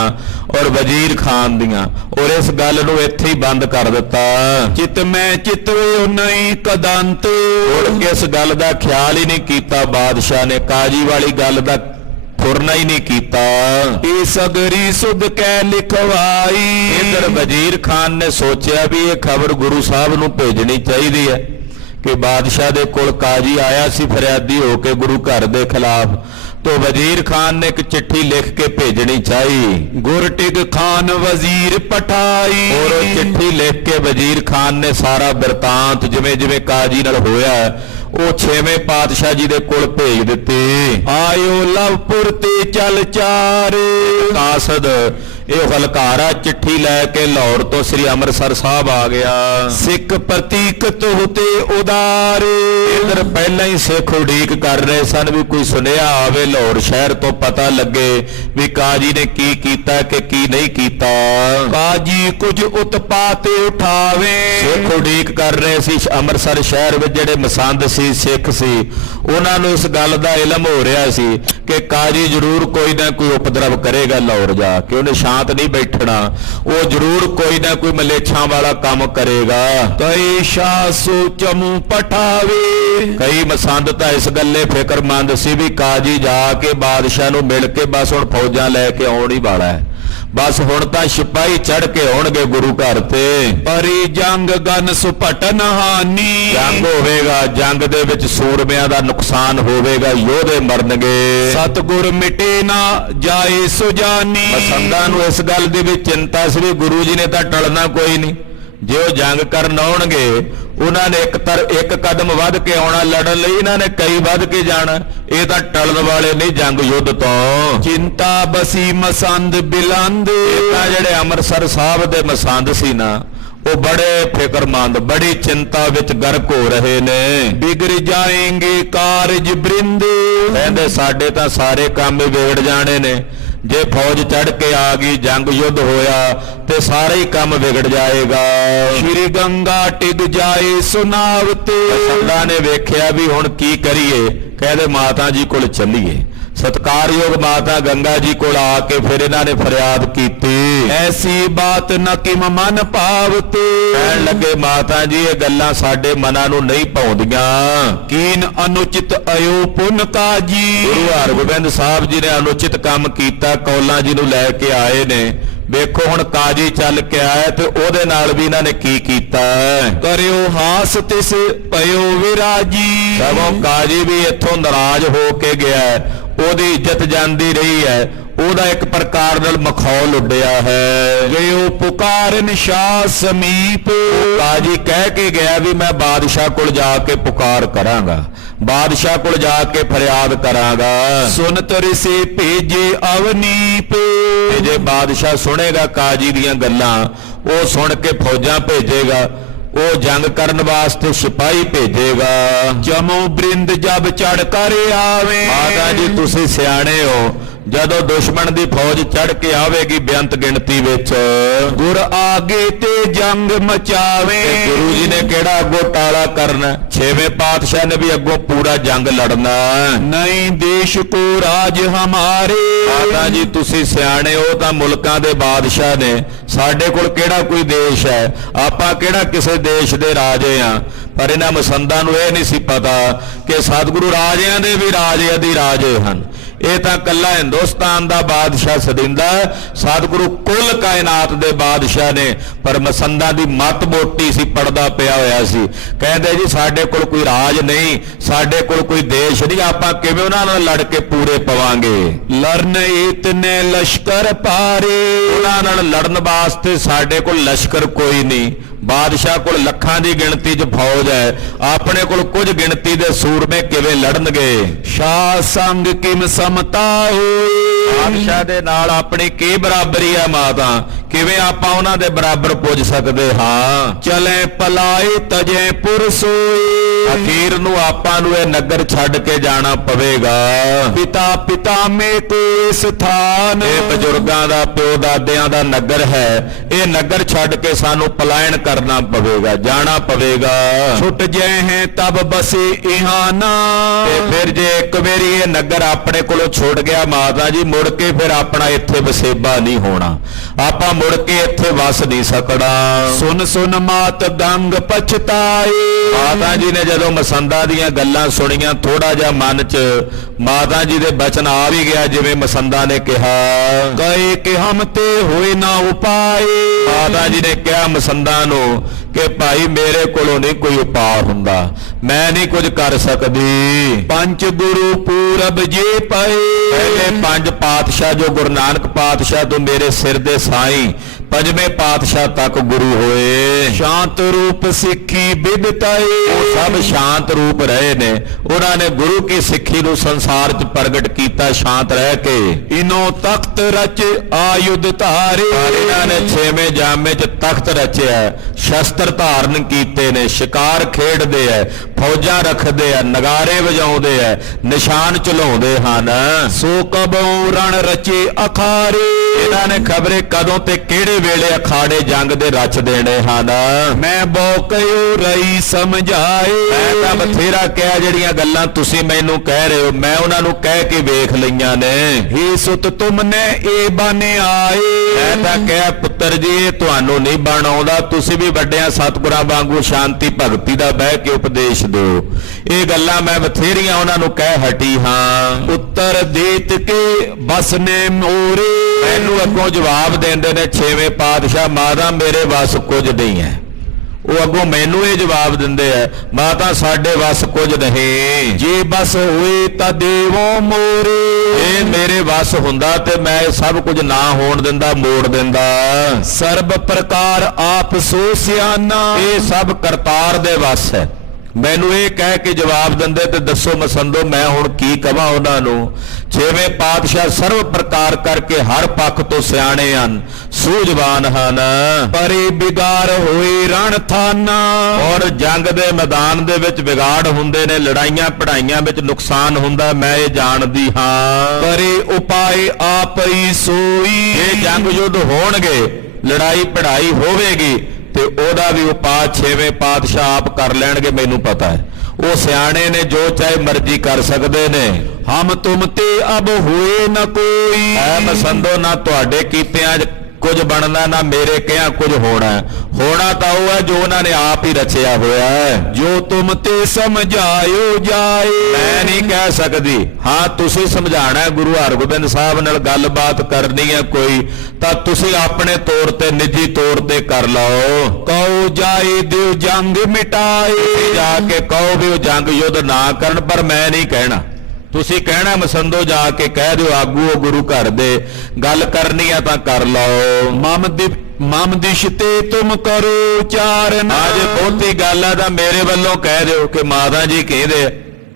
ਔਰ ਵਜ਼ੀਰ ਖਾਨ ਦੀਆਂ, ਔਰ ਇਸ ਗੱਲ ਨੂੰ ਇੱਥੇ ਹੀ ਬੰਦ ਕਰ ਦਿੱਤਾ। ਚਿਤ ਮੈਂ ਚਿਤਵੇ ਨਹੀਂ ਕਦੰਤ। ਔਰ ਇਸ ਗੱਲ ਦਾ ਖਿਆਲ ਹੀ ਨਹੀਂ ਕੀਤਾ ਬਾਦਸ਼ਾਹ ਨੇ, ਕਾਜੀ ਵਾਲੀ ਗੱਲ ਦਾ ਫੁਰਨਾ ਹੀ ਨਹੀਂ ਕੀਤਾ। ਇਹ ਸਗਰੀ ਸੁਧ ਕੈ ਲਿਖਵਾਈ। ਇਧਰ ਵਜ਼ੀਰ ਖਾਨ ਨੇ ਸੋਚਿਆ ਵੀ ਇਹ ਖਬਰ ਗੁਰੂ ਸਾਹਿਬ ਨੂੰ ਭੇਜਣੀ ਚਾਹੀਦੀ ਹੈ ਕਿ ਬਾਦਸ਼ਾਹ ਦੇ ਕੋਲ ਕਾਜੀ ਆਇਆ ਸੀ ਫਰਿਆਦੀ ਹੋ ਕੇ ਗੁਰੂ ਘਰ ਦੇ ਖਿਲਾਫ। तो वजीर खान ने एक चिट्ठी लिख के भेजनी चाहिए। गुरटिग खान वजीर पठाई। और चिट्ठी लिख के वजीर खान ने सारा बिरतांत जिवें जिवें काजी नाल होया वो 6वें पातशाह जी दे कोल भेज दिते। आयो लवपुर ते चल चारे। कासद ਇਹ ਹਲਕਾਰਾ ਚਿੱਠੀ ਲੈ ਕੇ ਲਾਹੌਰ ਤੋਂ ਸ੍ਰੀ ਅੰਮ੍ਰਿਤਸਰ ਸਾਹਿਬ ਆ ਗਿਆ। ਸਿੱਖ ਪ੍ਰਤੀਕ ਤੋਤੇ ਉਦਾਰੇ। ਇਧਰ ਪਹਿਲਾਂ ਹੀ ਸਿੱਖ ਉਡੀਕ ਕਰ ਰਹੇ ਸਨ ਵੀ ਕੋਈ ਸੁਨੇਹਾ ਆਵੇ ਲਾਹੌਰ ਸ਼ਹਿਰ ਤੋਂ ਪਤਾ ਲੱਗੇ ਵੀ ਕਾਜੀ ਨੇ ਕੀ ਕੀਤਾ ਕਿ ਕੀ ਨਹੀਂ ਕੀਤਾ। ਕਾਜੀ ਕੁਝ ਉਤਪਾਤ ਉਠਾਵੇ। ਸਿੱਖ ਉਡੀਕ ਕਰ ਰਹੇ ਸੀ ਅੰਮ੍ਰਿਤਸਰ ਸ਼ਹਿਰ ਵਿੱਚ ਜਿਹੜੇ ਮਸੰਦ ਸੀ ਸਿੱਖ ਸੀ ਉਹਨਾਂ ਨੂੰ ਇਸ ਗੱਲ ਦਾ ਇਲਮ ਹੋ ਰਿਹਾ ਸੀ ਕਿ ਕਾਜੀ ਜ਼ਰੂਰ ਕੋਈ ਨਾ ਕੋਈ ਉਪਦਰਵ ਕਰੇਗਾ ਲਾਹੌਰ ਜਾ ਕੇ। ਉਹਨੇ ਸ਼ਾਂਤ ਨਹੀਂ ਬੈਠਣਾ, ਉਹ ਜ਼ਰੂਰ ਕੋਈ ਨਾ ਕੋਈ ਮਲੇਛਾਂ ਵਾਲਾ ਕੰਮ ਕਰੇਗਾ। ਕਈ ਸ਼ਾਸੂ ਚਮੂ ਪਠਾਵੇ। ਕਈ ਮਸੰਦ ਤਾਂ ਇਸ ਗੱਲੇ ਫਿਕਰਮੰਦ ਸੀ ਵੀ ਕਾਜੀ ਜਾ ਕੇ ਬਾਦਸ਼ਾਹ ਨੂੰ ਮਿਲ ਕੇ ਬਸ ਹੁਣ ਫੌਜਾਂ ਲੈ ਕੇ ਆਉਣ ਹੀ ਵਾਲਾ ਹੈ। ਬਸ ਹੁਣ ਤਾਂ ਸਿਪਾਹੀ ਚੜ ਕੇ ਆਉਣਗੇ ਗੁਰੂ ਘਰ ਤੇ। ਪਰੀ ਜੰਗ ਗਨ ਸੁਪਟਨ ਹਾਨੀ। ਜੰਗ ਹੋਵੇਗਾ, ਜੰਗ ਦੇ ਵਿੱਚ ਸੂਰਮਿਆਂ ਦਾ ਨੁਕਸਾਨ ਹੋਵੇਗਾ, ਯੋਧੇ ਮਰਨਗੇ। ਸਤਗੁਰ ਮਿਟੇ ਨਾ ਜਾਏ ਸੁਜਾਨੀ। ਮਸੰਦਾਂ ਨੂੰ ਇਸ ਗੱਲ ਦੀ ਵੀ ਚਿੰਤਾ ਸੀ ਵੀ ਗੁਰੂ ਜੀ ਨੇ ਤਾਂ ਟਲਣਾ ਕੋਈ ਨਹੀਂ। ਜੇ ਉਹ ਜੰਗ ਕਰਨ ਆਉਣਗੇ ਉਹਨਾਂ ਨੇ ਇੱਕ ਕਦਮ ਵੱਧ ਕੇ ਆਉਣਾ ਲੜਨ ਲਈ, ਇਹਨਾਂ ਨੇ ਕਈ ਵੱਧ ਕੇ ਜਾਣਾ। ਇਹ ਤਾਂ ਟਲਣ ਵਾਲੇ ਨਹੀਂ ਜੰਗ ਯੁੱਧ ਤੋਂ। ਚਿੰਤਾ ਬਸੀ ਮਸੰਦ ਬਿਲੰਦ। ਤਾਂ ਜਿਹੜੇ ਅੰਮ੍ਰਿਤਸਰ ਸਾਹਿਬ ਦੇ ਮਸੰਦ ਸੀ ਨਾ ਉਹ ਬੜੇ ਫਿਕਰਮੰਦ, ਬੜੀ ਚਿੰਤਾ ਵਿੱਚ ਗਰਕ ਹੋ ਰਹੇ ਨੇ। ਬਿਗੜ ਜਾਏਂਗੇ ਕਾਰਜ ਬ੍ਰਿੰਦ। ਕਹਿੰਦੇ ਸਾਡੇ ਤਾਂ ਸਾਰੇ ਕੰਮ ਹੀ ਵਿਗੜ ਜਾਣੇ ਨੇ। ਜੇ ਫੌਜ ਚੜ ਕੇ ਆ ਗਈ, ਜੰਗ ਯੁੱਧ ਹੋਇਆ ਤੇ ਸਾਰੇ ਹੀ ਕੰਮ ਵਿਗੜ ਜਾਏਗਾ। ਸ਼੍ਰੀ ਗੰਗਾ ਟਿਕ ਜਾਏ ਸੁਨਾਵਤੇ। ਸੰਦਾਂ ਨੇ ਵੇਖਿਆ ਵੀ ਹੁਣ ਕੀ ਕਰੀਏ, ਕਹਿੰਦੇ ਮਾਤਾ ਜੀ ਕੋਲ ਚੱਲੀਏ। ਸਤਿਕਾਰਯੋਗ ਮਾਤਾ ਗੰਗਾ ਜੀ ਕੋਲ ਆ ਕੇ ਫਿਰ ਇਹਨਾਂ ਨੇ ਫਰਿਆਦ ਕੀਤੀ। ਐਸੀ ਬਾਤ ਨ ਕਿਮ ਮਨ ਭਾਵਤੇ। ਕਹਿਣ ਲੱਗੇ ਮਾਤਾ ਜੀ ਇਹ ਗੱਲਾਂ ਸਾਡੇ ਮਨਾਂ ਨੂੰ ਨਹੀਂ ਭਾਉਂਦੀਆਂ। ਕੀਨ ਅਨੁਚਿਤ ਅਯੋ ਪੁਨ ਕਾਜੀ। ਗੁਰੂ ਹਰਗੋਬਿੰਦ ਸਾਹਿਬ ਜੀ ਨੇ ਅਨੁਚਿਤ ਕੰਮ ਕੀਤਾ, ਕੌਲਾਂ ਜੀ ਨੂੰ ਲੈ ਕੇ ਆਏ ਨੇ। ਵੇਖੋ ਹੁਣ ਕਾਜੀ ਚੱਲ ਕੇ ਆਇਆ ਤੇ ਉਹਦੇ ਨਾਲ ਵੀ ਇਹਨਾਂ ਨੇ ਕੀ ਕੀਤਾ। ਕਰਿਓ ਹਾਸ ਤਿਸ ਪਇਓ ਵਿਰਾਜੀ। ਸਭੋਂ ਕਾਜੀ ਵੀ ਇੱਥੋਂ ਨਾਰਾਜ਼ ਹੋ ਕੇ ਗਿਆ, ਉਹਦੀ ਇੱਜ਼ਤ ਜਾਂਦੀ ਰਹੀ ਹੈ, ਉਹਦਾ ਇੱਕ ਪ੍ਰਕਾਰ ਨਾਲ ਮਖੌਲ ਉੱਡਿਆ ਹੈ। ਗਇਓ ਪੁਕਾਰਨ ਸ਼ਾਹ ਸਮੀਪ। ਕਾਜੀ ਕਹਿ ਕੇ ਗਿਆ ਵੀ ਮੈਂ ਬਾਦਸ਼ਾਹ ਕੋਲ ਜਾ ਕੇ ਪੁਕਾਰ ਕਰਾਂਗਾ, ਬਾਦਸ਼ਾਹ ਕੋਲ ਜਾ ਕੇ ਫਰਿਆਦ ਕਰਾਂਗਾ। ਸੁਨ ਤਰਿਸੇ ਭੇਜੇ ਅਵਨੀਪ। ਜੇ ਬਾਦਸ਼ਾਹ ਸੁਣੇਗਾ ਕਾਜੀ ਦੀਆਂ ਗੱਲਾਂ, ਉਹ ਸੁਣ ਕੇ ਫੌਜਾਂ ਭੇਜੇਗਾ, ਉਹ ਜੰਗ ਕਰਨ ਵਾਸਤੇ ਸਿਪਾਹੀ ਭੇਜੇਗਾ। ਜਮੋ ਬ੍ਰਿੰਦ ਜਬ ਚੜ ਕਰ ਆਵੇ। ਮਾਤਾ ਜੀ ਤੁਸੀਂ ਸਿਆਣੇ ਹੋ, ਜਦੋਂ ਦੁਸ਼ਮਣ ਦੀ ਫੌਜ ਚੜ ਕੇ ਆਵੇਗੀ ਬੇਅੰਤ ਗਿਣਤੀ ਵਿੱਚ, ਗੁਰ ਆਗੇ ਤੇ ਜੰਗ ਮਚਾਵੇ। ਗੁਰੂ ਜੀ ਨੇ ਕਿਹੜਾ ਅੱਗੋਂ ਟਾਲਾ ਕਰਨਾ, 6ਵੇਂ ਪਾਤਸ਼ਾਹ ਨੇ ਵੀ ਅੱਗੋਂ ਪੂਰਾ ਜੰਗ ਲੜਨਾ। ਨਹੀਂ ਦੇਸ਼ ਕੋ ਰਾਜ ਹਮਾਰੇ। ਮਾਤਾ ਜੀ ਤੁਸੀਂ ਸਿਆਣੇ ਹੋ, ਤਾਂ ਮੁਲਕਾਂ ਦੇ ਬਾਦਸ਼ਾਹ ਨੇ, ਸਾਡੇ ਕੋਲ ਕਿਹੜਾ ਕੋਈ ਦੇਸ਼ ਹੈ, ਆਪਾਂ ਕਿਹੜਾ ਕਿਸੇ ਦੇਸ਼ ਦੇ ਰਾਜੇ ਆ। ਪਰ ਇਹਨਾਂ ਮਸੰਦਾਂ ਨੂੰ ਇਹ ਨਹੀਂ ਸੀ ਪਤਾ ਕਿ ਸਤਿਗੁਰੂ ਰਾਜਿਆਂ ਦੇ ਵੀ ਰਾਜੇ ਅਧੀ ਰਾਜੇ ਹਨ। ਇਹ ਤਾਂ ਕੱਲਾ ਹਿੰਦੁਸਤਾਨ ਦਾ ਬਾਦਸ਼ਾਹ ਸਦਿੰਦਾ, ਸਤਿਗੁਰੂ ਕੁੱਲ ਕਾਇਨਾਤ ਦੇ ਬਾਦਸ਼ਾਹ ਨੇ। ਪਰ ਮਸੰਦਾਂ ਦੀ ਮੱਤ ਮੋਟੀ ਸੀ, ਪੜਦਾ ਪਿਆ ਹੋਇਆ ਸੀ। ਕਹਿੰਦੇ ਜੀ ਸਾਡੇ ਕੋਲ ਕੋਈ ਰਾਜ ਨਹੀਂ, ਸਾਡੇ ਕੋਲ ਕੋਈ ਦੇਸ਼ ਨਹੀਂ, ਆਪਾਂ ਕਿਵੇਂ ਉਹਨਾਂ ਨਾਲ ਲੜ ਕੇ ਪੂਰੇ ਪਵਾਂਗੇ। ਲਰਨ ਇਤਨੇ ਲਸ਼ਕਰ ਪਾਰੇ। ਉਹਨਾਂ ਨਾਲ ਲੜਨ ਵਾਸਤੇ ਸਾਡੇ ਕੋਲ ਲਸ਼ਕਰ ਕੋਈ ਨਹੀਂ। ਬਾਦਸ਼ਾਹ ਕੋਲ ਲੱਖਾਂ ਦੀ ਗਿਣਤੀ 'ਚ ਫੌਜ ਹੈ, ਆਪਣੇ ਕੋਲ ਕੁਝ ਗਿਣਤੀ ਦੇ ਸੂਰਮੇ ਕਿਵੇਂ ਲੜਨਗੇ। ਸ਼ਾਹ ਸੰਗ ਕਿਮ ਸਮਤਾ ਹੋਏ। ਬਾਦਸ਼ਾਹ ਦੇ ਨਾਲ ਆਪਣੀ ਕੀ ਬਰਾਬਰੀ ਹੈ ਮਾਤਾ, ਕਿਵੇਂ ਆਪਾਂ ਉਹਨਾਂ ਦੇ ਬਰਾਬਰ ਪੁੱਜ ਸਕਦੇ ਹਾਂ। ਚਲੇ ਪਲਾਏ ਤਜੇ ਪੁਰਸੋਏ। ਅਖੀਰ ਨੂੰ ਆਪਾਂ ਨੂੰ ਇਹ ਨਗਰ ਛੱਡ ਕੇ ਜਾਣਾ ਪਵੇਗਾ। ਪਿਤਾ ਮੇ ਕੋ ਸਥਾਨ। ਇਹ ਬਜ਼ੁਰਗਾਂ ਦਾ, ਪਿਓ ਦਾਦਿਆਂ ਦਾ ਨਗਰ ਹੈ, ਇਹ ਨਗਰ ਛੱਡ ਕੇ ਸਾਨੂੰ ਪਲਾਇਨ ਕਰਨਾ ਪਵੇਗਾ, ਜਾਣਾ ਪਵੇਗਾ। ਛੁੱਟ ਜੈ ਹੈ ਤਬ ਬਸੇ ਇਹਾਨਾ। ਤੇ ਫਿਰ ਜੇ ਇੱਕ ਵਾਰੀ ਇਹ ਨਗਰ ਆਪਣੇ ਕੋਲੋਂ ਛੁੱਟ ਗਿਆ ਮਾਤਾ ਜੀ, ਮੁੜ ਕੇ ਫਿਰ ਆਪਣਾ ਇੱਥੇ ਵਸੇਬਾ ਨਹੀਂ ਹੋਣਾ, ਆਪਾਂ ਮੁੜ ਕੇ ਇੱਥੇ ਵਸ ਨਹੀਂ ਸਕਣਾ। ਸੁਨ ਸੁਨ ਮਾਤ ਗੰਗ ਪਛਤਾਏ। ਮਾਤਾ ਜੀ ਨੇ ਜਦੋਂ ਮਸੰਦਾਂ ਦੀਆਂ ਗੱਲਾਂ ਸੁਣੀਆਂ ਥੋੜਾ ਜਿਹਾ ਮਨ 'ਚ ਮਾਤਾ ਜੀ ਦੇ ਬਚਨ ਆ ਵੀ ਗਿਆ, ਜਿਵੇਂ ਮਸੰਦਾਂ ਨੇ ਕਿਹਾ। ਕਹੇ ਕਿ ਹਮ ਤੇ ਹੋਏ ਨਾ ਉਪਾਏ। ਮਾਤਾ ਜੀ ਨੇ ਕਿਹਾ ਮਸੰਦਾਂ ਨੂੰ ਕਿ ਭਾਈ ਮੇਰੇ ਕੋਲੋਂ ਨਹੀਂ ਕੋਈ ਉਪਾਅ ਹੁੰਦਾ, ਮੈਂ ਨਹੀਂ ਕੁਝ ਕਰ ਸਕਦੀ। ਪੰਜ ਗੁਰੂ ਪੂਰਬ ਜੇ ਪਏ। ਪਹਿਲੇ ਪੰਜ ਪਾਤਸ਼ਾਹ ਜੋ ਗੁਰੂ ਨਾਨਕ ਪਾਤਸ਼ਾਹ ਤੋਂ ਮੇਰੇ ਸਿਰ ਦੇ ਸਾਈਂ ਪੰਜਵੇਂ ਪਾਤਸ਼ਾਹ ਤੱਕ ਗੁਰੂ ਹੋਏ। ਸ਼ਾਂਤ ਰੂਪ ਸਿੱਖੀ ਬਿਦਤਾਏ। ਉਹ ਸਭ ਸ਼ਾਂਤ ਰੂਪ ਰਹੇ ਨੇ, ਉਹਨਾਂ ਨੇ ਗੁਰੂ ਕੀ ਸਿੱਖੀ ਨੂੰ ਸੰਸਾਰ 'ਚ ਪ੍ਰਗਟ ਕੀਤਾ ਸ਼ਾਂਤ ਰਹਿ ਕੇ। ਇਨੋ ਤਖਤ ਰਚ ਆਯੁਧ ਧਾਰੇ। ਇਹਨਾਂ ਨੇ ਛੇਵੇਂ ਜਾਮੇ 'ਚ ਤਖਤ ਰਚਿਆ, ਸ਼ਸਤਰ ਧਾਰਨ ਕੀਤੇ ਨੇ, ਸ਼ਿਕਾਰ ਖੇਡਦੇ ਐ, ਫੌਜਾਂ ਰੱਖਦੇ ਐ, ਨਗਾਰੇ ਵਜਾਉਂਦੇ ਐ, ਨਿਸ਼ਾਨ ਚਲਾਉਂਦੇ ਹਨ। ਸੋ ਕਬੋਂ ਰਣ ਰਚੇ ਅਖਾਰੇ। ਇਹਨਾਂ ਨੇ ਖਬਰੇ ਕਦੋਂ ਤੇ ਕਿਹੜੇ ਵੇਲੇ ਅਖਾੜੇ ਜੰਗ ਦੇ ਰਚ ਦੇਣੇ ਹਨ। ਮੈਂ ਬਹੁ ਕਹਿਓ ਰਹੀ ਸਮਝਾਏ। ਮੈਂ ਤਾਂ ਬਥੇਰਾ ਕਿਹਾ, ਜਿਹੜੀਆਂ ਗੱਲਾਂ ਤੁਸੀਂ ਮੈਨੂੰ ਕਹਿ ਰਹੇ ਹੋ ਮੈਂ ਉਹਨਾਂ ਨੂੰ ਕਹਿ ਕੇ ਵੇਖ ਲਈਆਂ ਨੇ। ਹੇ ਸੁਤ ਤੁਮਨੇ ਇਹ ਬਾਨੇ ਆਏ। ਮੈਂ ਤਾਂ ਕਿਹਾ ਪੁੱਤਰ ਜੀ ਇਹ ਤੁਹਾਨੂੰ ਨਹੀਂ ਬਣ ਆਉਂਦਾ, ਤੁਸੀਂ ਵੀ ਵੱਡਿਆਂ ਸਤਿਗੁਰਾਂ ਵਾਂਗੂ ਸ਼ਾਂਤੀ ਭਗਤੀ ਦਾ ਬਹਿ ਕੇ ਉਪਦੇਸ਼ ਦਿਓ। ਇਹ ਗੱਲਾਂ ਮੈਂ ਬਥੇਰੀਆਂ ਉਹਨਾਂ ਨੂੰ ਕਹਿ ਹਟੀ ਹਾਂ। ਉੱਤਰ ਦੇਤ ਕੇ ਬਸ ਨੇ ਮੋਰੇ। ਮੈਨੂੰ ਅੱਗੋਂ ਜਵਾਬ ਦਿੰਦੇ ਨੇ ਛੇਵੇਂ ਪਾਤਸ਼ਾਹ, ਮਾਤਾ ਮੇਰੇ ਵੱਸ ਕੁਝ ਨਹੀਂ ਹੈ। ਉਹ ਅੱਗੋਂ ਮੈਨੂੰ ਇਹ ਜਵਾਬ ਦਿੰਦੇ ਆ, ਮਾਤਾ ਸਾਡੇ ਵੱਸ ਕੁਝ ਨਹੀਂ। ਜੇ ਬਸ ਹੋਏ ਤਾਂ ਦੇਵੋ ਮੋਰੇ। ਇਹ ਮੇਰੇ ਵੱਸ ਹੁੰਦਾ ਤੇ ਮੈਂ ਇਹ ਸਭ ਕੁਝ ਨਾ ਹੋਣ ਦਿੰਦਾ, ਮੋੜ ਦਿੰਦਾ। ਸਰਬ ਪ੍ਰਕਾਰ ਆਪ ਸੋ ਸਿਆਣਾ। ਇਹ ਸਭ ਕਰਤਾਰ ਦੇ ਵੱਸ ਹੈ। ਮੈਨੂੰ ਇਹ ਕਹਿ ਕੇ ਜਵਾਬ ਦਿੰਦੇ ਤੇ ਦੱਸੋ ਮਸੰਦੋ ਮੈਂ ਹੁਣ ਕੀ ਕਵਾਂ ਉਹਨਾਂ ਨੂੰ। ਛੇਵੇਂ ਪਾਤਸ਼ਾਹ ਸਰਵ ਪ੍ਰਕਾਰ ਕਰਕੇ ਹਰ ਪੱਖ ਤੋਂ ਸਿਆਣੇ ਹਨ, ਸੂਝਵਾਨ ਹਨ। ਪਰੇ ਬਿਗਾੜ ਹੋਏ ਰਣ ਥਾਨਾ। ਔਰ ਜੰਗ ਦੇ ਮੈਦਾਨ ਦੇ ਵਿੱਚ ਵਿਗਾੜ ਹੁੰਦੇ ਨੇ, ਲੜਾਈਆਂ ਪੜਾਈਆਂ ਵਿੱਚ ਨੁਕਸਾਨ ਹੁੰਦਾ, ਮੈਂ ਇਹ ਜਾਣਦੀ ਹਾਂ। ਪਰੇ ਉਪਾਏ ਆਪ ਹੀ ਸੋਈ। ਇਹ ਜੰਗ ਯੁੱਧ ਹੋਣਗੇ, ਲੜਾਈ ਪੜਾਈ ਹੋਵੇਗੀ ਤੇ ਉਹਦਾ ਵੀ ਉਪਾਅ ਛੇਵੇਂ ਪਾਤਸ਼ਾਹ ਆਪ ਕਰ ਲੈਣਗੇ, ਮੈਨੂੰ ਪਤਾ ਹੈ। ਉਹ ਸਿਆਣੇ ਨੇ, ਜੋ ਚਾਹੇ ਮਰਜ਼ੀ ਕਰ ਸਕਦੇ ਨੇ। ਹਮ ਤੁਮ ਤੇ ਅਬ ਹੋਏ ਨਾ ਕੋਈ। ਐ ਮਸੰਦੋ ਨਾ ਤੁਹਾਡੇ ਕੀਤਿਆਂ 'ਚ ਕੁਝ ਬਣਨਾ, ਨਾ ਮੇਰੇ ਕਿਹਾ ਕੁਝ ਹੋਣਾ। ਹੋਣਾ ਤਾਂ ਉਹ ਹੈ ਜੋ ਉਹਨਾਂ ਨੇ ਆਪ ਹੀ ਰਚਿਆ ਹੋਇਆ ਹੈ। ਜੋ ਤੁਮ ਤੇ ਸਮਝਾਇਓ ਜਾਏ। ਮੈਂ ਨਹੀਂ ਕਹਿ ਸਕਦੀ। ਹਾਂ ਤੁਸੀਂ ਸਮਝਾਣਾ, ਗੁਰੂ ਹਰਗੋਬਿੰਦ ਸਾਹਿਬ ਨਾਲ ਗੱਲਬਾਤ ਕਰਨੀ ਹੈ ਕੋਈ, ਤਾਂ ਤੁਸੀਂ ਆਪਣੇ ਤੌਰ ਤੇ ਨਿੱਜੀ ਤੌਰ ਤੇ ਕਰ ਲਓ। ਕਹੋ ਜਾਏ ਦਿਓ ਜੰਗ ਮਿਟਾਏ। ਜਾ ਕੇ ਕਹੋ ਵੀ ਉਹ ਜੰਗ ਯੁੱਧ ਨਾ ਕਰਨ, ਪਰ ਮੈਂ ਨਹੀਂ ਕਹਿਣਾ। ਤੁਸੀਂ ਕਹਿਣਾ ਮਸੰਦੋ ਜਾ ਕੇ ਕਹਿ ਦਿਓ ਆਗੂ ਉਹ ਗੁਰੂ ਘਰ ਦੇ, ਗੱਲ ਕਰਨੀ ਆ ਤਾਂ ਕਰ ਲਓ। ਮਮ ਦਿਸ਼ ਤੇ ਤੁਮ ਕਰੋ ਚਾਰਨ। ਜੇ ਬਹੁਤੀ ਗੱਲ ਆ ਤਾਂ ਮੇਰੇ ਵੱਲੋਂ ਕਹਿ ਦਿਓ ਕਿ ਮਾਤਾ ਜੀ ਕਹਿੰਦੇ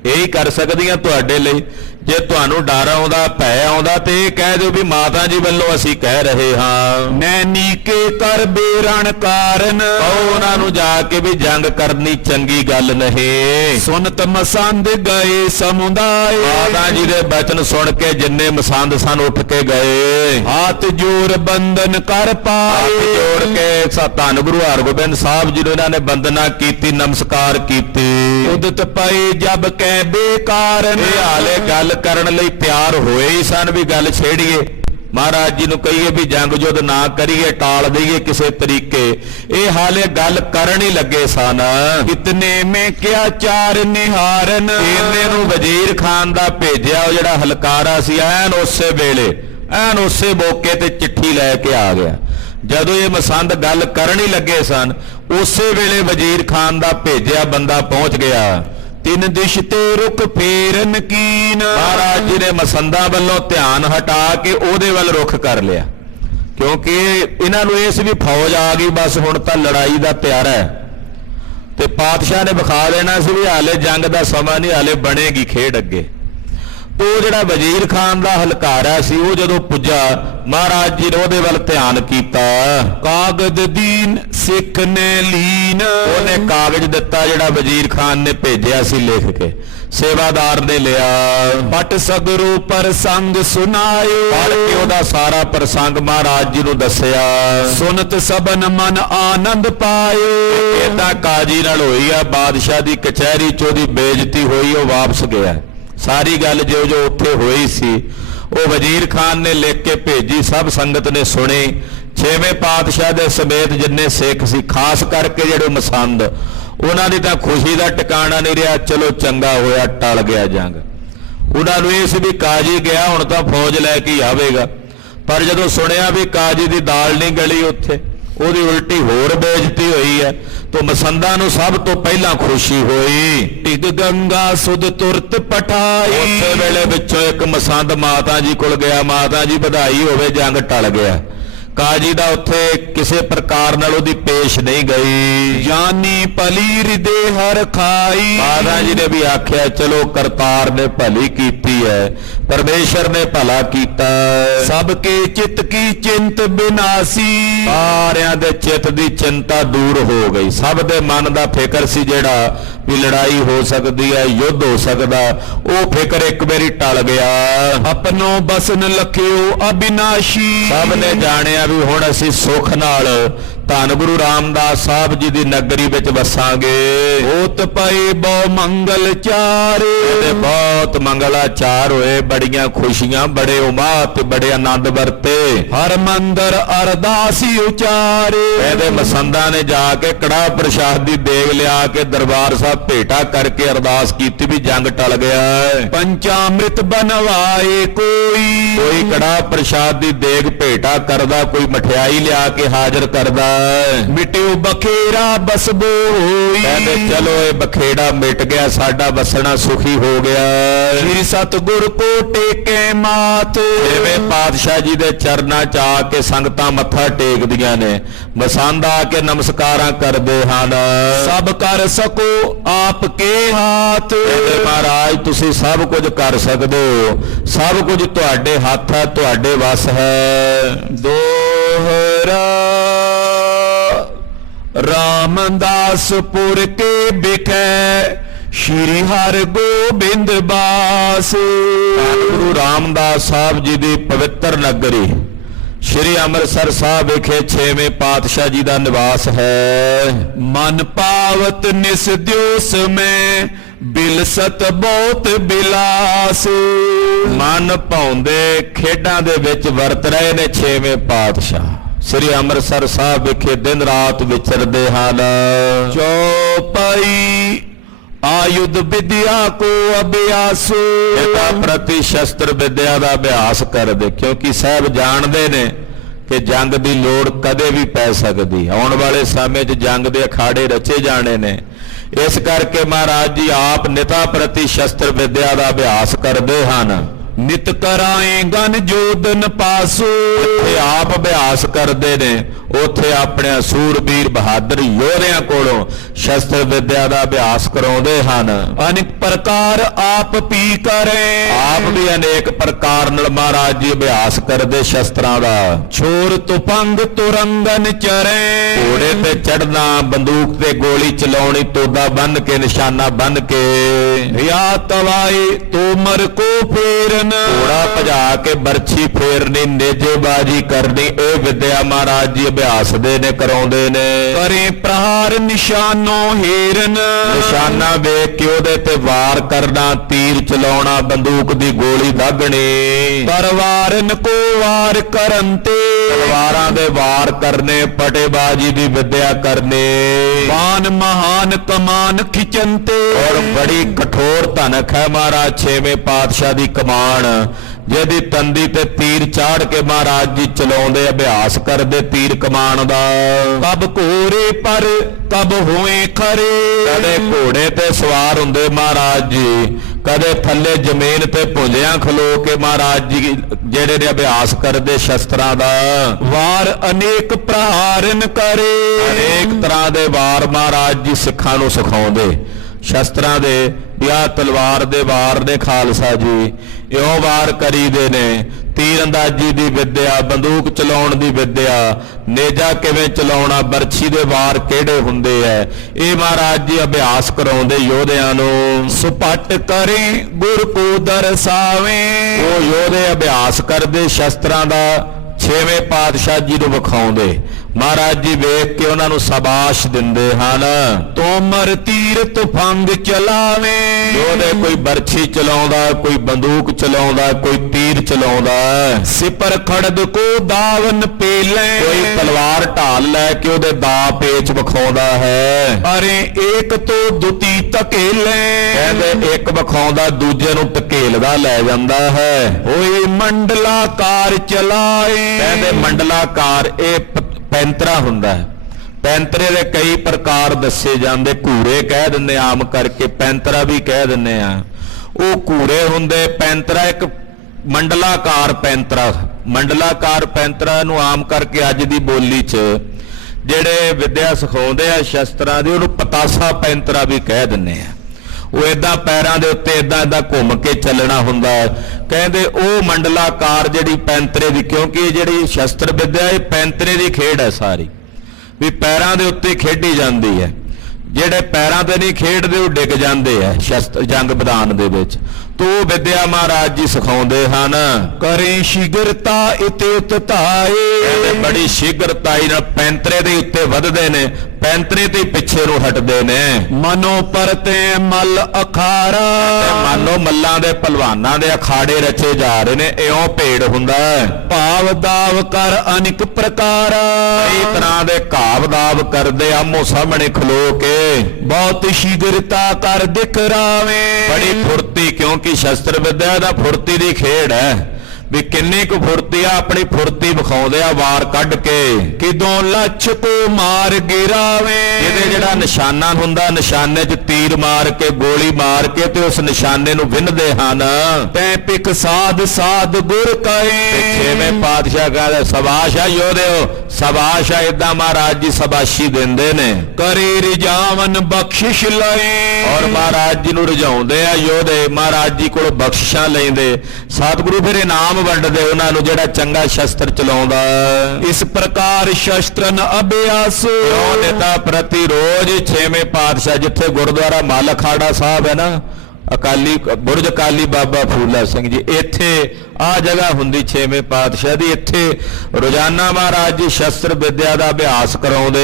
ਇਹੀ ਕਰ ਸਕਦੀਆਂ ਤੁਹਾਡੇ ਲਈ। ਜੇ ਤੁਹਾਨੂੰ ਡਰ ਆਉਂਦਾ, ਭੈ ਆਉਂਦਾ ਤੇ ਇਹ ਕਹਿ ਦਿਓ ਵੀ ਮਾਤਾ ਜੀ ਵੱਲੋਂ ਅਸੀਂ ਕਹਿ ਰਹੇ ਹਾਂ। ਮੈਂ ਨੀਕੇ ਕਰ ਬੇਰਣ ਕਾਰਨ। ਕਹੋ ਉਹਨਾਂ ਨੂੰ ਜਾ ਕੇ ਵੀ ਜੰਗ ਕਰਨੀ ਚੰਗੀ ਗੱਲ ਨਹੀਂ। ਸੁਨਤ ਮਸੰਦ ਗਏ ਸਮੁਦਾਏ। ਮਾਤਾ ਜੀ ਦੇ ਬਚਨ ਸੁਣ ਕੇ ਜਿੰਨੇ ਮਸੰਦ ਸਨ ਉੱਠ ਕੇ ਗਏ। ਹੱਥ ਜੋੜ ਬੰਦਨ ਕਰ ਪਾਏ। ਹੱਥ ਜੋੜ ਕੇ ਧੰਨ ਗੁਰੂ ਹਰਗੋਬਿੰਦ ਸਾਹਿਬ ਜੀ ਨੂੰ ਇਹਨਾਂ ਨੇ ਬੰਦਨਾ ਕੀਤੀ, ਨਮਸਕਾਰ ਕੀਤੀ। ਉਦਤ ਪਏ ਜਬ ਕਹਿ ਬੇਕਾਰਨ। ਇਹ ਹਾਲੇ ਗੱਲ ਕਰਨ ਲਈ ਤਿਆਰ ਹੋਏ ਹੀ ਸਨ ਵੀ ਗੱਲ ਛੇੜੀਏ, ਮਹਾਰਾਜ ਜੀ ਨੂੰ ਕਹੀਏ ਵੀ ਜੰਗ ਯੁੱਧ ਨਾ ਕਰੀਏ, ਟਾਲ ਦਈਏ ਕਿਸੇ ਤਰੀਕੇ। ਇਹ ਹਾਲੇ ਗੱਲ ਕਰਨ ਹੀ ਲੱਗੇ ਸਨ। ਇਤਨੇ ਮੈਂ ਕਿਆ ਚਾਰ ਨਿਹਾਰਨ। ਇਹਨੇ ਨੂੰ ਵਜ਼ੀਰ ਖਾਨ ਦਾ ਭੇਜਿਆ, ਉਹ ਜਿਹੜਾ ਹਲਕਾਰਾ ਸੀ, ਐਨ ਉਸੇ ਵੇਲੇ, ਐਨ ਉਸੇ ਮੌਕੇ ਤੇ ਚਿੱਠੀ ਲੈ ਕੇ ਆ ਗਿਆ। ਜਦੋਂ ਇਹ ਮਸੰਦ ਗੱਲ ਕਰਨ ਹੀ ਲੱਗੇ ਸਨ, ਉਸੇ ਵੇਲੇ ਵਜ਼ੀਰ ਖਾਨ ਦਾ ਭੇਜਿਆ ਬੰਦਾ ਪਹੁੰਚ ਗਿਆ। ਤਿੰਨ ਦਿਸ਼ ਤੇ ਰੁਕ ਫੇਰਨ ਕੀਨ। ਮਹਾਰਾਜ ਜੀ ਨੇ ਮਸੰਦਾਂ ਵੱਲੋਂ ਧਿਆਨ ਹਟਾ ਕੇ ਉਹਦੇ ਵੱਲ ਰੁਖ ਕਰ ਲਿਆ, ਕਿਉਂਕਿ ਇਹਨਾਂ ਨੂੰ ਇਸ ਵੀ ਫੌਜ ਆ ਗਈ, ਬਸ ਹੁਣ ਤਾਂ ਲੜਾਈ ਦਾ ਤਿਆਰ ਹੈ। ਤੇ ਪਾਤਸ਼ਾਹ ਨੇ ਵਿਖਾ ਦੇਣਾ ਸੀ ਵੀ ਹਾਲੇ ਜੰਗ ਦਾ ਸਮਾਂ ਨਹੀਂ, ਹਾਲੇ ਬਣੇਗੀ ਖੇਡ ਅੱਗੇ। ਉਹ ਜਿਹੜਾ ਵਜ਼ੀਰ ਖਾਨ ਦਾ ਹਲਕਾਰਾ ਸੀ, ਉਹ ਜਦੋਂ ਪੁੱਜਾ ਮਹਾਰਾਜ ਜੀ ਨੇ ਉਹਦੇ ਵੱਲ ਧਿਆਨ ਕੀਤਾ। ਕਾਗਦ ਦੀਨ ਸਿੱਖ ਨੇ ਲੀਨ। ਉਹਨੇ ਕਾਗਜ਼ ਦਿੱਤਾ ਜਿਹੜਾ ਵਜ਼ੀਰ ਖਾਨ ਨੇ ਭੇਜਿਆ ਸੀ ਲਿਖ ਕੇ, ਸੇਵਾਦਾਰ ਨੇ ਲਿਆ। ਪਟ ਸਗਰੂ ਪ੍ਰਸੰਗ ਸੁਨਾਇਓ। ਪੜ ਕੇ ਉਹਦਾ ਸਾਰਾ ਪ੍ਰਸੰਗ ਮਹਾਰਾਜ ਜੀ ਨੂੰ ਦੱਸਿਆ। ਸੁਨਤ ਸਬਨ ਮਨ ਆਨੰਦ ਪਾਇਓ। ਇਹਦਾ ਕਾਜੀ ਨਾਲ ਹੋਈ ਆ, ਬਾਦਸ਼ਾਹ ਦੀ ਕਚਹਿਰੀ ਚ ਉਹਦੀ ਬੇਇੱਜ਼ਤੀ ਹੋਈ, ਉਹ ਵਾਪਸ ਗਿਆ। ਸਾਰੀ ਗੱਲ ਜੋ ਉੱਥੇ ਹੋਈ ਸੀ ਉਹ ਵਜ਼ੀਰ ਖਾਨ ਨੇ ਲਿਖ ਕੇ ਭੇਜੀ, ਸਭ ਸੰਗਤ ਨੇ ਸੁਣੀ। ਛੇਵੇਂ ਪਾਤਸ਼ਾਹ ਦੇ ਸਮੇਤ ਜਿੰਨੇ ਸਿੱਖ ਸੀ, ਖਾਸ ਕਰਕੇ ਜਿਹੜੇ ਮਸੰਦ, ਉਹਨਾਂ ਦੀ ਤਾਂ ਖੁਸ਼ੀ ਦਾ ਟਿਕਾਣਾ ਨਹੀਂ ਰਿਹਾ। ਚਲੋ ਚੰਗਾ ਹੋਇਆ ਟਲ ਗਿਆ ਜੰਗ। ਉਹਨਾਂ ਨੂੰ ਇਹ ਸੀ ਵੀ ਕਾਜੀ ਗਿਆ, ਹੁਣ ਤਾਂ ਫੌਜ ਲੈ ਕੇ ਆਵੇਗਾ। ਪਰ ਜਦੋਂ ਸੁਣਿਆ ਵੀ ਕਾਜੀ ਦੀ ਦਾਲ ਨਹੀਂ ਗਲੀ, ਉੱਥੇ ਉਹਦੀ ਉਲਟੀ ਹੋਰ ਬੇਇੱਜ਼ਤੀ ਹੋਈ ਹੈ, ਤਾਂ ਮਸੰਦਾਂ ਨੂੰ ਸਭ ਤੋਂ ਪਹਿਲਾਂ ਖੁਸ਼ੀ ਹੋਈ। ਟਿਗ ਗੰਗਾ ਸੁਧ ਤੁਰਤ ਪਠਾਈ। ਉਸੇ ਵੇਲੇ ਵਿੱਚੋਂ ਇੱਕ ਮਸੰਦ ਮਾਤਾ ਜੀ ਕੋਲ ਗਿਆ, ਮਾਤਾ ਜੀ ਵਧਾਈ ਹੋਵੇ ਜੰਗ ਟਲ ਗਿਆ। ਕਾਜੀ ਦਾ ਉੱਥੇ ਕਿਸੇ ਪ੍ਰਕਾਰ ਨਾਲ ਉਹਦੀ ਪੇਸ਼ ਨਹੀਂ ਗਈ। ਜਾਨੀ ਭਲੀ ਹਿਰਦੇ ਹਰ ਖਾਈ। ਮਾਤਾ ਜੀ ਨੇ ਵੀ ਆਖਿਆ ਚਲੋ ਕਰਤਾਰ ਨੇ ਭਲੀ ਕੀਤੀ ਹੈ, ਪਰਮੇਸ਼ਰ ਨੇ ਭਲਾ ਕੀਤਾ। ਸਭ ਕੇ ਚਿੱਤ ਕੀ ਚਿੰਤ ਬਿਨਾਸੀ। ਸਾਰਿਆਂ ਦੇ ਚਿੱਤ ਦੀ ਚਿੰਤਾ ਦੂਰ ਹੋ ਗਈ। ਸਭ ਦੇ ਮਨ ਦਾ ਫਿਕਰ ਸੀ ਜਿਹੜਾ ਵੀ ਲੜਾਈ ਹੋ ਸਕਦੀ ਹੈ, ਯੁੱਧ ਹੋ ਸਕਦਾ, ਉਹ ਫਿਕਰ ਇੱਕ ਵਾਰੀ ਟਲ ਗਿਆ। ਆਪਣੋ ਬਸਨ ਲਖਿਓ ਅਬਿਨਾਸ਼ੀ। ਸਭ ਨੇ ਜਾਣਿਆ ਵੀ ਹੁਣ ਅਸੀਂ ਸੁੱਖ ਨਾਲ ਧੰਨ ਗੁਰੂ ਰਾਮਦਾਸ ਸਾਹਿਬ ਜੀ ਦੀ ਨਗਰੀ ਵਿੱਚ ਵਸਾਂਗੇ। ਹੋਤ ਪਏ ਬਹੁ ਮੰਗਲ ਚਾਰੇ। ਇਹਦੇ ਬਹੁਤ ਮੰਗਲਾਚਾਰ ਹੋਏ, ਬੜੀਆਂ ਖੁਸ਼ੀਆਂ, ਬੜੇ ਉਮਾਦ ਤੇ ਬੜੇ ਆਨੰਦ ਵਰਤੇ। ਹਰ ਮੰਦਰ ਅਰਦਾਸੀ ਉਚਾਰੇ। ਇਹਦੇ ਮਸੰਦਾਂ ਨੇ ਜਾ ਕੇ ਕੜਾਹ ਪ੍ਰਸ਼ਾਦ ਦੀ ਦੇਗ ਲਿਆ ਕੇ ਦਰਬਾਰ ਸਾਹਿਬ ਭੇਟਾ ਕਰਕੇ ਅਰਦਾਸ ਕੀਤੀ ਵੀ ਜੰਗ ਟਲ ਗਿਆ। ਪੰਚਾਮ੍ਰਿਤ ਬਨਵਾਏ ਕੋਈ। ਕੜਾਹ ਪ੍ਰਸ਼ਾਦ ਦੀ ਦੇਗ ਭੇਟਾ ਕਰਦਾ, ਕੋਈ ਮਠਿਆਈ ਲਿਆ ਕੇ ਹਾਜ਼ਰ ਕਰਦਾ। ਮਿਟਿਓ ਬਖੇਰਾ ਬਸਬੋ ਹੋਈ। ਕਹਿੰਦੇ ਚਲੋ ਇਹ ਬਖੇੜਾ ਮਿਟ ਗਿਆ, ਸਾਡਾ ਵਸਣਾ ਸੁਖੀ ਹੋ ਗਿਆ। ਸ੍ਰੀ ਸਤਿਗੁਰ ਕੋ ਟੇਕੇ ਮਾਤ। ਜਿਵੇਂ ਪਾਤਸ਼ਾਹ ਜੀ ਦੇ ਚਰਨਾਂ 'ਚ ਆ ਕੇ ਸੰਗਤਾਂ ਮੱਥਾ ਟੇਕਦੀਆਂ ਨੇ, ਮਸੰਦ ਆ ਕੇ ਨਮਸਕਾਰਾਂ ਕਰਦੇ ਹਨ। ਸਭ ਕਰ ਸਕੋ ਆਪ ਕੇ ਹਾਥ। ਕਹਿੰਦੇ ਮਹਾਰਾਜ ਤੁਸੀਂ ਸਭ ਕੁਝ ਕਰ ਸਕਦੇ ਹੋ, ਸਭ ਕੁਝ ਤੁਹਾਡੇ ਹੱਥ ਹੈ, ਤੁਹਾਡੇ ਵੱਸ ਹੈ। ਦੋਹਰਾ ਰਾਮਦਾਸਪੁਰ ਕੇ ਬਿਖੈ ਸ਼੍ਰੀ ਹਰਿ ਗੋਬਿੰਦ ਬਾਸ। ਗੁਰੂ ਰਾਮਦਾਸ ਸਾਹਿਬ ਜੀ ਦੀ ਪਵਿੱਤਰ ਨਗਰੀ ਸ਼੍ਰੀ ਅੰਮ੍ਰਿਤਸਰ ਸਾਹਿਬ ਵਿਖੇ 6ਵੇਂ ਪਾਤਸ਼ਾਹ ਜੀ ਦਾ ਨਿਵਾਸ ਹੈ। ਮਨ ਪਾਵਤ ਨਿਸ ਦਿਉਸ ਮੈਂ ਬਿਲਸਤ ਬਹੁਤ ਬਿਲਾਸ। ਮਨ ਭਾਉਂਦੇ ਖੇਡਾਂ ਦੇ ਵਿੱਚ ਵਰਤ ਰਹੇ ਨੇ 6ਵੇਂ ਪਾਤਸ਼ਾਹ। ਸ੍ਰੀ ਅੰਮ੍ਰਿਤਸਰ ਸਾਹਿਬ ਵਿਖੇ ਦਿਨ ਰਾਤ ਵਿਚਰਦੇ ਹਨ। ਚੌਪਈ ਆਯੁਧ ਵਿਦਿਆ ਕੋ ਅਭਿਆਸੋ। ਇਹਦਾ ਪ੍ਰਤੀ ਸ਼ਸਤਰ ਵਿਦਿਆ ਦਾ ਅਭਿਆਸ ਕਰਦੇ, ਕਿਉਂਕਿ ਸਾਹਿਬ ਜਾਣਦੇ ਨੇ ਕਿ ਜੰਗ ਦੀ ਲੋੜ ਕਦੇ ਵੀ ਪੈ ਸਕਦੀ। ਆਉਣ ਵਾਲੇ ਸਮੇਂ 'ਚ ਜੰਗ ਦੇ ਅਖਾੜੇ ਰਚੇ ਜਾਣੇ ਨੇ। ਇਸ ਕਰਕੇ ਮਹਾਰਾਜ ਜੀ ਆਪ ਨਿਤਾ ਪ੍ਰਤੀ ਸ਼ਸਤਰ ਵਿਦਿਆ ਦਾ ਅਭਿਆਸ ਕਰਦੇ ਹਨ। ਨਿਤ ਕਰਾਏ ਗਨ ਜੋਦਨ ਪਾਸੋ। ਇੱਥੇ ਆਪ ਅਭਿਆਸ ਕਰਦੇ ਨੇ, ਉੱਥੇ ਆਪਣੇ ਸੂਰਬੀਰ ਬਹਾਦਰ ਯੋਧਿਆਂ ਕੋਲੋਂ ਸ਼ਸਤਰ ਵਿਦਿਆ ਦਾ ਅਭਿਆਸ ਕਰਾਉਂਦੇ ਹਨ। ਅਨੇਕ ਪ੍ਰਕਾਰ ਆਪ ਪੀ ਕਰੇ। ਆਪ ਵੀ ਅਨੇਕ ਪ੍ਰਕਾਰ ਨਾਲ ਮਹਾਰਾਜ ਜੀ ਅਭਿਆਸ ਕਰਦੇ ਸ਼ਸਤਰਾਂ ਦਾ। ਛੋਰ ਤੁਪੰਗ ਤੁਰੰਗਨ ਚਰੇ। ਘੋੜੇ ਤੇ ਚੜਨਾ, ਬੰਦੂਕ ਤੇ ਗੋਲੀ ਚਲਾਉਣੀ, ਤੋਦਾ ਬੰਨ ਕੇ, ਨਿਸ਼ਾਨਾ ਬੰਨ ਕੇ। ਰਿਆ ਤਵਾਏ ਤੋਮਰ ਕੋ ਫੇਰਨ। ਘੋੜਾ ਭਜਾ ਕੇ ਬਰਛੀ ਫੇਰਨੀ, ਨੇਜੇਬਾਜੀ ਕਰਨੀ, ਇਹ ਵਿਦਿਆ ਮਹਾਰਾਜ ਜੀ ਅਭਿਆਸ ਦੇ ਨੇ, ਕਰਾਉਂਦੇ ਨੇ। ਕਰੇ ਪ੍ਰਹਾਰ ਨਿਸ਼ਾਨੋ ਹੀਰਨ। ਨਿਸ਼ਾਨਾ ਵੇਖ ਕੇ ਉਹਦੇ ਤੇ ਵਾਰ ਕਰਨਾ, ਤੀਰ ਚਲਾਉਣਾ, ਬੰਦੂਕ ਦੀ ਗੋਲੀ ਦਾਗਣੀ। ਤਰਵਾਰਨ ਕੋ ਵਾਰ ਕਰਨ ਤੇ। ਤਲਵਾਰਾਂ ਦੇ ਵਾਰ ਕਰਨੇ, ਪਟੇਬਾਜੀ ਦੀ ਵਿਦਿਆ ਕਰਨੇ। ਬਾਨ ਮਹਾਨ ਕਮਾਨ ਖਿਚੰਤੇ। ਔਰ ਬੜੀ ਕਠੋਰ ਧਨਕ ਹੈ ਮਹਾਰਾਜ 6ਵੇਂ ਪਾਤਸ਼ਾਹ ਦੀ ਕਮਾਨ, ਜਿਹਦੀ ਤੰਦੀ ਤੇ ਤੀਰ ਚਾੜ ਕੇ ਮਹਾਰਾਜ ਜੀ ਚਲਾਉਂਦੇ, ਅਭਿਆਸ ਕਰਦੇ ਤੀਰ ਕਮਾਨ ਦਾ। ਕਬ ਘੋੜੇ ਪਰ ਕਬ ਹੋਏ ਖਰੇ। ਕਦੇ ਘੋੜੇ ਤੇ ਸਵਾਰ ਹੁੰਦੇ ਮਹਾਰਾਜ ਜੀ, ਕਦੇ ਥੱਲੇ ਜ਼ਮੀਨ ਤੇ ਭੁੰਜਿਆਂ ਖਲੋ ਕੇ ਮਹਾਰਾਜ ਜੀ ਜਿਹੜੇ ਨੇ ਅਭਿਆਸ ਕਰਦੇ ਸ਼ਸਤਰਾਂ ਦਾ। ਵਾਰ ਅਨੇਕ ਪ੍ਰਹਾਰਨ ਕਰੇ। ਅਨੇਕ ਤਰ੍ਹਾਂ ਦੇ ਵਾਰ ਮਹਾਰਾਜ ਜੀ ਸਿੱਖਾਂ ਨੂੰ ਸਿਖਾਉਂਦੇ ਸ਼ਸਤਰਾਂ ਦੇ। ਵਿਆਹ ਤਲਵਾਰ ਦੇ ਵਾਰ ਨੇ ਖਾਲਸਾ ਜੀ, ਇਉਂ ਵਾਰ ਕਰੀਦੇ ਨੇ। ਤੀਰ ਅੰਦਾਜ਼ੀ ਦੀ ਵਿਦਿਆ, ਬੰਦੂਕ ਚਲਾਉਣ ਦੀ ਵਿਦਿਆ, ਨੇਜਾ ਕਿਵੇਂ ਚਲਾਉਣਾ, ਬਰਛੀ ਦੇ ਵਾਰ ਕਿਹੜੇ ਹੁੰਦੇ ਐ, ਇਹ ਮਹਾਰਾਜ ਜੀ ਅਭਿਆਸ ਕਰਾਉਂਦੇ ਯੋਧਿਆਂ ਨੂੰ। ਸੁਪਟ ਕਰੇ ਗੁਰ ਕੋ ਦਰਸਾਵੇ। ਉਹ ਯੋਧੇ ਅਭਿਆਸ ਕਰਦੇ ਸ਼ਸਤਰਾਂ ਦਾ, 6ਵੇਂ ਪਾਤਸ਼ਾਹ ਜੀ ਨੂੰ ਵਿਖਾਉਂਦੇ। ਮਹਾਰਾਜ ਜੀ ਵੇਖ ਕੇ ਉਹਨਾਂ ਨੂੰ ਸ਼ਾਬਾਸ਼ ਦਿੰਦੇ ਹਨ। ਤੋਮਰ ਤੀਰ ਤੁਫੰਗ ਚਲਾਵੇ, ਉਹਦੇ ਕੋਈ ਬਰਛੀ ਚਲਾਉਂਦਾ, ਕੋਈ ਬੰਦੂਕ ਚਲਾਉਂਦਾ, ਕੋਈ ਤੀਰ ਚਲਾਉਂਦਾ, ਸਿਪਰ ਖੜਦ ਕੋ ਦਾਵਨ ਪੇਲੇ, ਕੋਈ ਤਲਵਾਰ ਢਾਲ ਲੈ ਕੇ ਉਹਦੇ ਦਾ ਪੇਚ ਵਿਖਾਉਂਦਾ ਹੈ। ਅਰੇ ਏਕ ਤੋਂ ਦੁਤੀ ਧਕੇਲੇ, ਕਹਿੰਦੇ ਇੱਕ ਵਿਖਾਉਂਦਾ ਦੂਜੇ ਨੂੰ ਧਕੇਲਦਾ ਲੈ ਜਾਂਦਾ ਹੈ। ਹੋਏ ਮੰਡਲਾਕਾਰ ਚਲਾਏ, ਕਹਿੰਦੇ ਮੰਡਲਾਕਾਰ ਇਹ ਪੈਂਤਰਾ ਹੁੰਦਾ ਹੈ। ਪੈਂਤਰੇ ਦੇ ਕਈ ਪ੍ਰਕਾਰ ਦੱਸੇ ਜਾਂਦੇ, ਘੂਰੇ ਕਹਿ ਦਿੰਦੇ ਆਮ ਕਰਕੇ, ਪੈਂਤਰਾ ਵੀ ਕਹਿ ਦਿੰਦੇ ਆ। ਉਹ ਘੂਰੇ ਹੁੰਦੇ, ਪੈਂਤਰਾ ਇੱਕ ਮੰਡਲਾਕਾਰ ਪੈਂਤਰਾ। ਮੰਡਲਾਕਾਰ ਪੈਂਤਰਾ ਨੂੰ ਆਮ ਕਰਕੇ ਅੱਜ ਦੀ ਬੋਲੀ 'ਚ ਜਿਹੜੇ ਵਿਦਿਆ ਸਿਖਾਉਂਦੇ ਆ ਸ਼ਸਤਰਾਂ ਦੀ, ਉਹਨੂੰ ਪਤਾਸਾ ਪੈਂਤਰਾ ਵੀ ਕਹਿ ਦਿੰਦੇ ਆ। ਉਹ ਏਦਾਂ ਪੈਰਾਂ ਦੇ ਉੱਤੇ ਏਦਾਂ ਘੁੰਮ ਕੇ ਚੱਲਣਾ ਹੁੰਦਾ। ਕਹਿੰਦੇ ਉਹ ਮੰਡਲਾਕਾਰ ਜਿਹੜੀ ਪੈਂਤਰੇ ਦੀ, ਕਿਉਂਕਿ ਇਹ ਜਿਹੜੀ ਸ਼ਸਤਰ ਵਿਦਿਆ ਇਹ ਪੈਂਤਰੇ ਦੀ ਖੇਡ ਹੈ ਸਾਰੀ, ਵੀ ਪੈਰਾਂ ਦੇ ਉੱਤੇ ਖੇਡੀ ਜਾਂਦੀ ਹੈ। ਜਿਹੜੇ ਪੈਰਾਂ ਤੇ ਨਹੀਂ ਖੇਡਦੇ ਉਹ ਡਿੱਗ ਜਾਂਦੇ ਆ ਸ਼ਸਤਰ ਜੰਗ ਮੈਦਾਨ ਦੇ ਵਿੱਚ। ਤੋ ਵਿਦਿਆ ਮਹਾਰਾਜ ਜੀ ਸਿਖਾਉਂਦੇ ਹਨ। ਕਰੇ ਸ਼ਿਗਰਤਾ ਇਤੇ ਉਤਤਾਏ, ਬੜੀ ਸ਼ੀਘਰਤਾਈ ਨਾਲ ਪੈਂਤਰੇ ਦੇ ਉੱਤੇ ਵੱਧਦੇ ਨੇ, ਪੈਂਤਰੇ ਤੇ ਪਿੱਛੇ ਨੂੰ ਹਟਦੇ ਨੇ। ਮਨੋ ਪਰਤੇ ਮਲ ਅਖਾਰਾ, ਮਾਨੋ ਮੱਲਾਂ ਦੇ ਪਹਿਲਵਾਨਾਂ ਦੇ ਅਖਾੜੇ ਰਚੇ ਜਾ ਰਹੇ ਨੇ, ਇਉਂ ਭੇੜ ਹੁੰਦਾ। ਭਾਵ ਦਾਵ ਕਰ ਅਨੇਕ ਪ੍ਰਕਾਰਾ, ਕਈ ਤਰ੍ਹਾਂ ਦੇ ਘਾਵ ਦਾਵ ਕਰਦੇ ਆਮੋ ਸਾਹਮਣੇ ਖਲੋ ਕੇ। ਬਹੁਤ ਸ਼ਿਗਰਤਾ ਕਰ ਦਿਖਰਾਵੇ, ਬੜੀ ਫੁਰਤੀ, ਕਿਉਂਕਿ ਸ਼ਸਤਰ ਵਿਦਿਆ ਦਾ ਫੁਰਤੀ ਦੀ ਖੇਡ ਹੈ, ਵੀ ਕਿੰਨੀ ਕੁ ਫੁਰਤੀ ਆ, ਆਪਣੀ ਫੁਰਤੀ ਵਿਖਾਉਂਦੇ ਆ ਵਾਰ ਕੱਢ ਕੇ। ਕਿਦੋਂ ਲੱਛ ਕੋ ਮਾਰ ਗਿਰਾਵੇ, ਇਹਦੇ ਜਿਹੜਾ ਨਿਸ਼ਾਨਾ ਹੁੰਦਾ, ਨਿਸ਼ਾਨੇ 'ਚ ਤੀਰ ਮਾਰ ਕੇ, ਗੋਲੀ ਮਾਰ ਕੇ ਤੇ ਉਸ ਨਿਸ਼ਾਨੇ ਨੂੰ ਵਿੰਨਦੇ ਹਨ। ਤੈ ਪਿਕ ਸਾਧ ਸਾਧ ਗੁਰ ਕਹੇ, ਛੇਵੇਂ ਪਾਤਸ਼ਾਹ ਕਹਿੰਦੇ ਸ਼ਾਬਾਸ਼ ਆ ਯੋਧਿਓ, ਸ਼ਾਬਾਸ਼ ਆ। ਏਦਾਂ ਮਹਾਰਾਜ ਜੀ ਸ਼ਾਬਾਸ਼ੀ ਦਿੰਦੇ ਨੇ। ਕਰੇ ਰਿਜਾਵਨ ਬਖਸ਼ਿਸ਼ ਲਏ, ਔਰ ਮਹਾਰਾਜ ਜੀ ਨੂੰ ਰਜਾਉਂਦੇ ਆ ਯੋਧੇ, ਮਹਾਰਾਜ ਜੀ ਕੋਲ ਬਖਸ਼ਿਸ਼ਾਂ ਲੈਂਦੇ। ਸਤਿਗੁਰੂ ਫਿਰ ਇਨਾਮ ਵੰਡਦੇ ਉਹਨਾਂ ਨੂੰ ਜਿਹੜਾ ਚੰਗਾ ਸ਼ਸਤਰ ਚਲਾਉਂਦਾ। ਇਸ ਪ੍ਰਕਾਰ ਸ਼ਸਤਰਨ ਅਭਿਆਸ, ਦਿੱਤਾ ਪ੍ਰਤੀ ਰੋਜ਼ ਛੇਵੇਂ ਪਾਤਸ਼ਾਹ, ਜਿੱਥੇ ਗੁਰਦੁਆਰਾ ਮੱਲ ਅਖਾੜਾ ਸਾਹਿਬ ਹੈ ਨਾ, ਅਕਾਲੀ ਬੁਰਜ ਅਕਾਲੀ ਬਾਬਾ ਫੂਲਾ ਸਿੰਘ ਜੀ, ਇੱਥੇ ਆ ਜਗ੍ਹਾ ਹੁੰਦੀ ਛੇਵੇਂ ਪਾਤਸ਼ਾਹ ਦੀ, ਇੱਥੇ ਰੋਜ਼ਾਨਾ ਮਹਾਰਾਜ ਜੀ ਸ਼ਸਤਰ ਵਿਦਿਆ ਦਾ ਅਭਿਆਸ ਕਰਾਉਂਦੇ।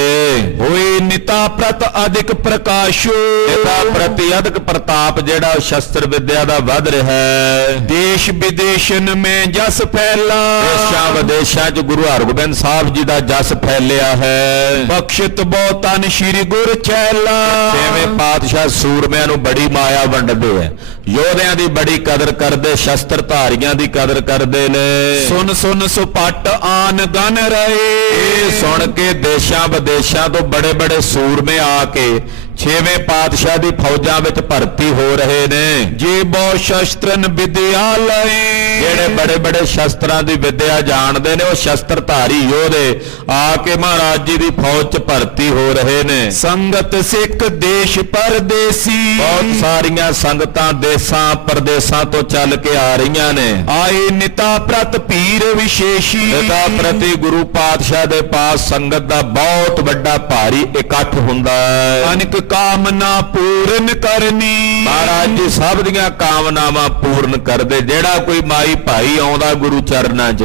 ਹੋਏ ਨਿਤਾ ਪ੍ਰਤ ਅਧਿਕ ਪ੍ਰਕਾਸ਼ੋ, ਨਿਤਾ ਪ੍ਰਤੀ ਅਧਿਕ ਪ੍ਰਤਾਪ ਜਿਹੜਾ ਸ਼ਸਤਰ ਵਿਦਿਆ ਦਾ ਵੱਧ ਰਿਹਾ ਹੈ। ਦੇਸ਼ ਵਿਦੇਸ਼ਨ ਮੈਂ ਜਸ ਫੈਲਾ, ਦੇਸ਼ਾਂ ਵਿਦੇਸ਼ਾਂ 'ਚ ਗੁਰੂ ਹਰਗੋਬਿੰਦ ਸਾਹਿਬ ਜੀ ਦਾ ਜਸ ਫੈਲਿਆ ਹੈ। ਬਖਸ਼ਿਤ ਬਹੁ ਤਨ ਸ੍ਰੀ ਗੁਰ ਚੈਲਾ, ਛੇਵੇਂ ਪਾਤਸ਼ਾਹ ਸੂਰਮਿਆਂ ਨੂੰ ਬੜੀ ਮਾਇਆ ਵੰਡਦੇ ਆ, ਯੋਧਿਆਂ ਦੀ ਬੜੀ ਕਦਰ ਕਰਦੇ, ਸ਼ਸਤਰ ਧਾਰੀਆਂ ਦੀ ਕਦਰ ਕਰਦੇ ਨੇ। ਸੁਨ ਸੁਨ ਸੁਪੱਟ ਆਨ ਗਨ ਰਹੇ, ਇਹ ਸੁਣ ਕੇ ਦੇਸ਼ਾਂ ਵਿਦੇਸ਼ਾਂ ਤੋਂ ਬੜੇ ਬੜੇ ਸੂਰਮੇ ਆ ਕੇ ਛੇਵੇਂ ਪਾਤਸ਼ਾਹ ਦੀ ਫੌਜਾਂ ਵਿੱਚ ਭਰਤੀ ਹੋ ਰਹੇ ਨੇ। ਜੇ ਬਹੁ ਸ਼ਸਤਰਨ ਵਿਦਿਆਲਏ, ਜਿਹੜੇ ਬੜੇ ਬੜੇ ਸ਼ਸਤਰਾਂ ਦੀ ਵਿਦਿਆ ਜਾਣਦੇ ਨੇ, ਉਹ ਸ਼ਸਤਰਧਾਰੀ ਯੋਧੇ ਆ ਕੇ ਮਹਾਰਾਜ ਜੀ ਦੀ ਫੌਜ 'ਚ ਭਰਤੀ ਹੋ ਰਹੇ ਨੇ। ਸੰਗਤ ਸਿੱਖ ਦੇਸ਼ ਪਰਦੇਸੀ, ਬਹੁਤ ਸਾਰੀਆਂ ਸੰਗਤਾਂ ਦੇਸਾਂ ਪਰਦੇਸਾਂ ਤੋਂ ਚੱਲ ਕੇ ਆ ਰਹੀਆਂ ਨੇ। ਆਏ ਨਿਤਾ ਪ੍ਰਤ ਪੀਰ ਵਿਸ਼ੇਸ਼ੀ, ਨਿਤਾ ਪ੍ਰਤੀ ਗੁਰੂ ਪਾਤਸ਼ਾਹ ਦੇ ਪਾਸ ਸੰਗਤ ਦਾ ਬਹੁਤ ਵੱਡਾ ਭਾਰੀ ਇਕੱਠ ਹੁੰਦਾ ਹੈ। ਅਨੇਕ ਕਾਮਨਾ ਪੂਰਨ ਕਰਨੀ, ਮਹਾਰਾਜ ਜੀ ਸਭ ਦੀਆਂ ਕਾਮਨਾਵਾਂ ਪੂਰਨ ਕਰਦੇ। ਜਿਹੜਾ ਕੋਈ ਮਾਈ ਭਾਈ ਆਉਂਦਾ ਗੁਰੂ ਚਰਨਾਂ 'ਚ,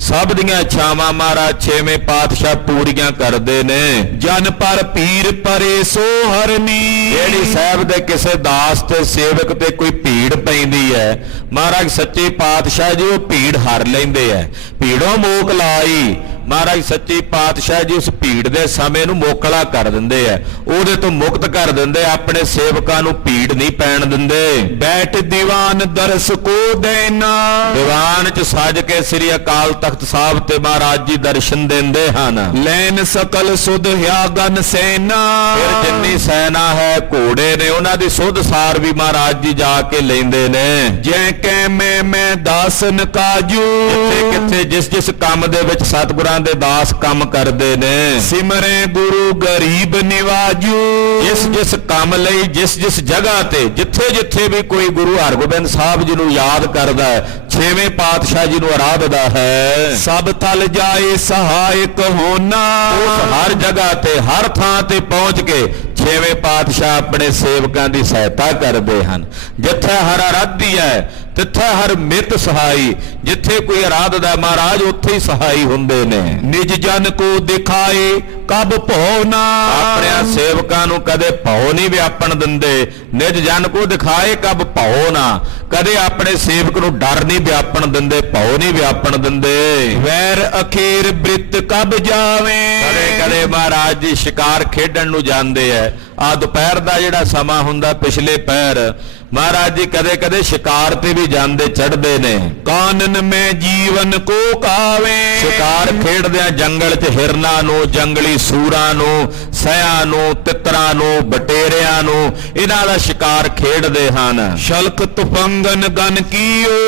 ਸਭ ਦੀਆਂ ਇੱਛਾਵਾਂ ਮਹਾਰਾਜ ਛੇਵੇਂ ਪਾਤਸ਼ਾਹ ਪੂਰੀਆਂ ਕਰਦੇ ਨੇ। ਜਨ ਪਰ ਪੀਰ ਪਰੇ ਸੋ ਹਰਨੀ, ਜਿਹੜੀ ਸਾਹਿਬ ਦੇ ਕਿਸੇ ਦਾਸ ਤੇ ਸੇਵਕ ਤੇ ਕੋਈ ਭੀੜ ਪੈਂਦੀ ਹੈ, ਮਹਾਰਾਜ ਸੱਚੇ ਪਾਤਸ਼ਾਹ ਜੀ ਉਹ ਭੀੜ ਹਰ ਲੈਂਦੇ ਐ। ਭੀੜੋਂ ਮੋਕ ਲਾਈ, ਮਹਾਰਾਜ ਸੱਚੇ ਪਾਤਸ਼ਾਹ ਜੀ ਉਸ ਭੀੜ ਦੇ ਸਮੇਂ ਨੂੰ ਮੋਕਲਾ ਕਰ ਦਿੰਦੇ ਐ, ਉਹਦੇ ਤੋਂ ਮੁਕਤ ਕਰ ਦਿੰਦੇ, ਆਪਣੇ ਸੇਵਕਾਂ ਨੂੰ ਭੀੜ ਨਹੀਂ ਪੈਣ ਦਿੰਦੇ। ਬੈਠ ਦੀਵਾਨ ਦਰਸ ਕੋ ਦੇਨਾ, ਦੀਵਾਨ 'ਚ ਸੱਜ ਕੇ ਸ੍ਰੀ ਅਕਾਲ ਤਖਤ ਸਾਹਿਬ ਤੇ ਮਹਾਰਾਜ ਜੀ ਦਰਸ਼ਨ ਦਿੰਦੇ ਹਨ। ਲੈਨ ਸਕਲ ਸੁਧ ਹਿਆਗਨ ਸੈਨਾ, ਫਿਰ ਜਿੰਨੀ ਸੈਨਾ ਹੈ ਘੋੜੇ ਨੇ, ਉਹਨਾਂ ਦੀ ਸੁਧ ਸਾਰ ਵੀ ਮਹਾਰਾਜ ਜੀ ਜਾ ਕੇ ਲੈਂਦੇ ਨੇ। ਜੈ ਕੈ ਮੈਂ ਦਾਸਨ ਕਾਜੂ, ਕਿੱਥੇ ਕਿੱਥੇ ਜਿਸ ਜਿਸ ਕੰਮ ਦੇ ਵਿੱਚ ਸਤਿਗੁਰਾਂ ਦੇ ਦਾਸ ਕੰਮ ਕਰਦੇ ਨੇ। ਸਿਮਰੇ ਗੁਰੂ ਗਰੀਬ ਨਿਵਾਜੂ, ਜਿਸ ਜਿਸ ਕੰਮ ਲਈ ਜਿਸ ਜਿਸ ਜਗ੍ਹਾ ਤੇ ਜਿੱਥੇ ਜਿੱਥੇ ਵੀ ਕੋਈ ਗੁਰੂ ਹਰਗੋਬਿੰਦ ਸਾਹਿਬ ਜੀ ਨੂੰ ਯਾਦ ਕਰਦਾ ਹੈ, ਛੇਵੇਂ ਪਾਤਸ਼ਾਹ ਜੀ ਨੂੰ ਆਰਾਧਦਾ ਹੈ, ਸਭ ਥਲ ਜਾਏ ਸਹਾਇਕ ਹੋਣਾ। ਉਸ ਹਰ ਜਗ੍ਹਾ ਤੇ ਹਰ ਥਾਂ ਤੇ ਪਹੁੰਚ ਕੇ ਛੇਵੇਂ ਪਾਤਸ਼ਾਹ ਆਪਣੇ ਸੇਵਕਾਂ ਦੀ ਸਹਾਇਤਾ ਕਰਦੇ ਹਨ। ਜਿੱਥੇ ਹਰ ਆਰਾਧੀ ਹੈ, ਤਿੱਥੈ ਹਰ ਮਿਤ ਸਹਾਈ। ਜਿੱਥੇ ਕੋਈ ਅਰਾਧਦਾ ਮਹਾਰਾਜ ਉੱਥੇ ਹੀ ਸਹਾਈ ਹੁੰਦੇ ਨੇ। ਨਿਜ ਜਨ ਕੋ ਦਿਖਾਏ ਕਬ ਭਉ ਨਾ, ਆਪਣੇ ਸੇਵਕਾਂ ਨੂੰ ਕਦੇ ਭਉ ਨਹੀਂ ਵਿਆਪਣ ਦਿੰਦੇ। ਨਿਜ ਜਨ ਕੋ ਦਿਖਾਏ ਕਬ ਭਉ ਨਾ, ਕਦੇ ਆਪਣੇ ਸੇਵਕ ਨੂੰ ਡਰ ਨਹੀਂ ਵਿਆਪਣ ਦਿੰਦੇ, ਭਉ ਨਹੀਂ ਵਿਆਪਣ ਦਿੰਦੇ। ਵੈਰ ਅਖੀਰ ਬ੍ਰਿਤ ਕਬ ਜਾਵੇ, ਕਦੇ ਕਦੇ ਮਹਾਰਾਜ ਜੀ ਸ਼ਿਕਾਰ ਖੇਡਣ ਨੂੰ ਜਾਂਦੇ ਐ। ਆ ਦੁਪਹਿਰ ਦਾ ਜਿਹੜਾ ਸਮਾਂ ਹੁੰਦਾ ਪਿਛਲੇ ਪਹਿਰ ਮਹਾਰਾਜ ਜੀ ਕਦੇ ਕਦੇ ਸ਼ਿਕਾਰ ਤੇ ਵੀ ਜਾਂਦੇ ਚੜ੍ਹਦੇ ਨੇ। ਕਾਨਨ ਮੈਂ ਜੀਵਨ ਕੋ ਕਾਵੇ, ਸ਼ਿਕਾਰ ਖੇਡਦਿਆਂ ਜੰਗਲ 'ਚ ਹਿਰਨਾਂ ਨੂੰ, ਜੰਗਲੀ ਸੂਰਾਂ ਨੂੰ, ਸਿਆਂ ਨੂੰ, ਤਿੱਤਰਾਂ ਨੂੰ, ਬਟੇਰਿਆਂ ਨੂੰ ਇਹਨਾਂ ਦਾ ਸ਼ਿਕਾਰ ਖੇਡਦੇ ਹਨ। ਸ਼ਲਕ ਤੁਫੰਗਨ ਗਨ ਕੀਓ,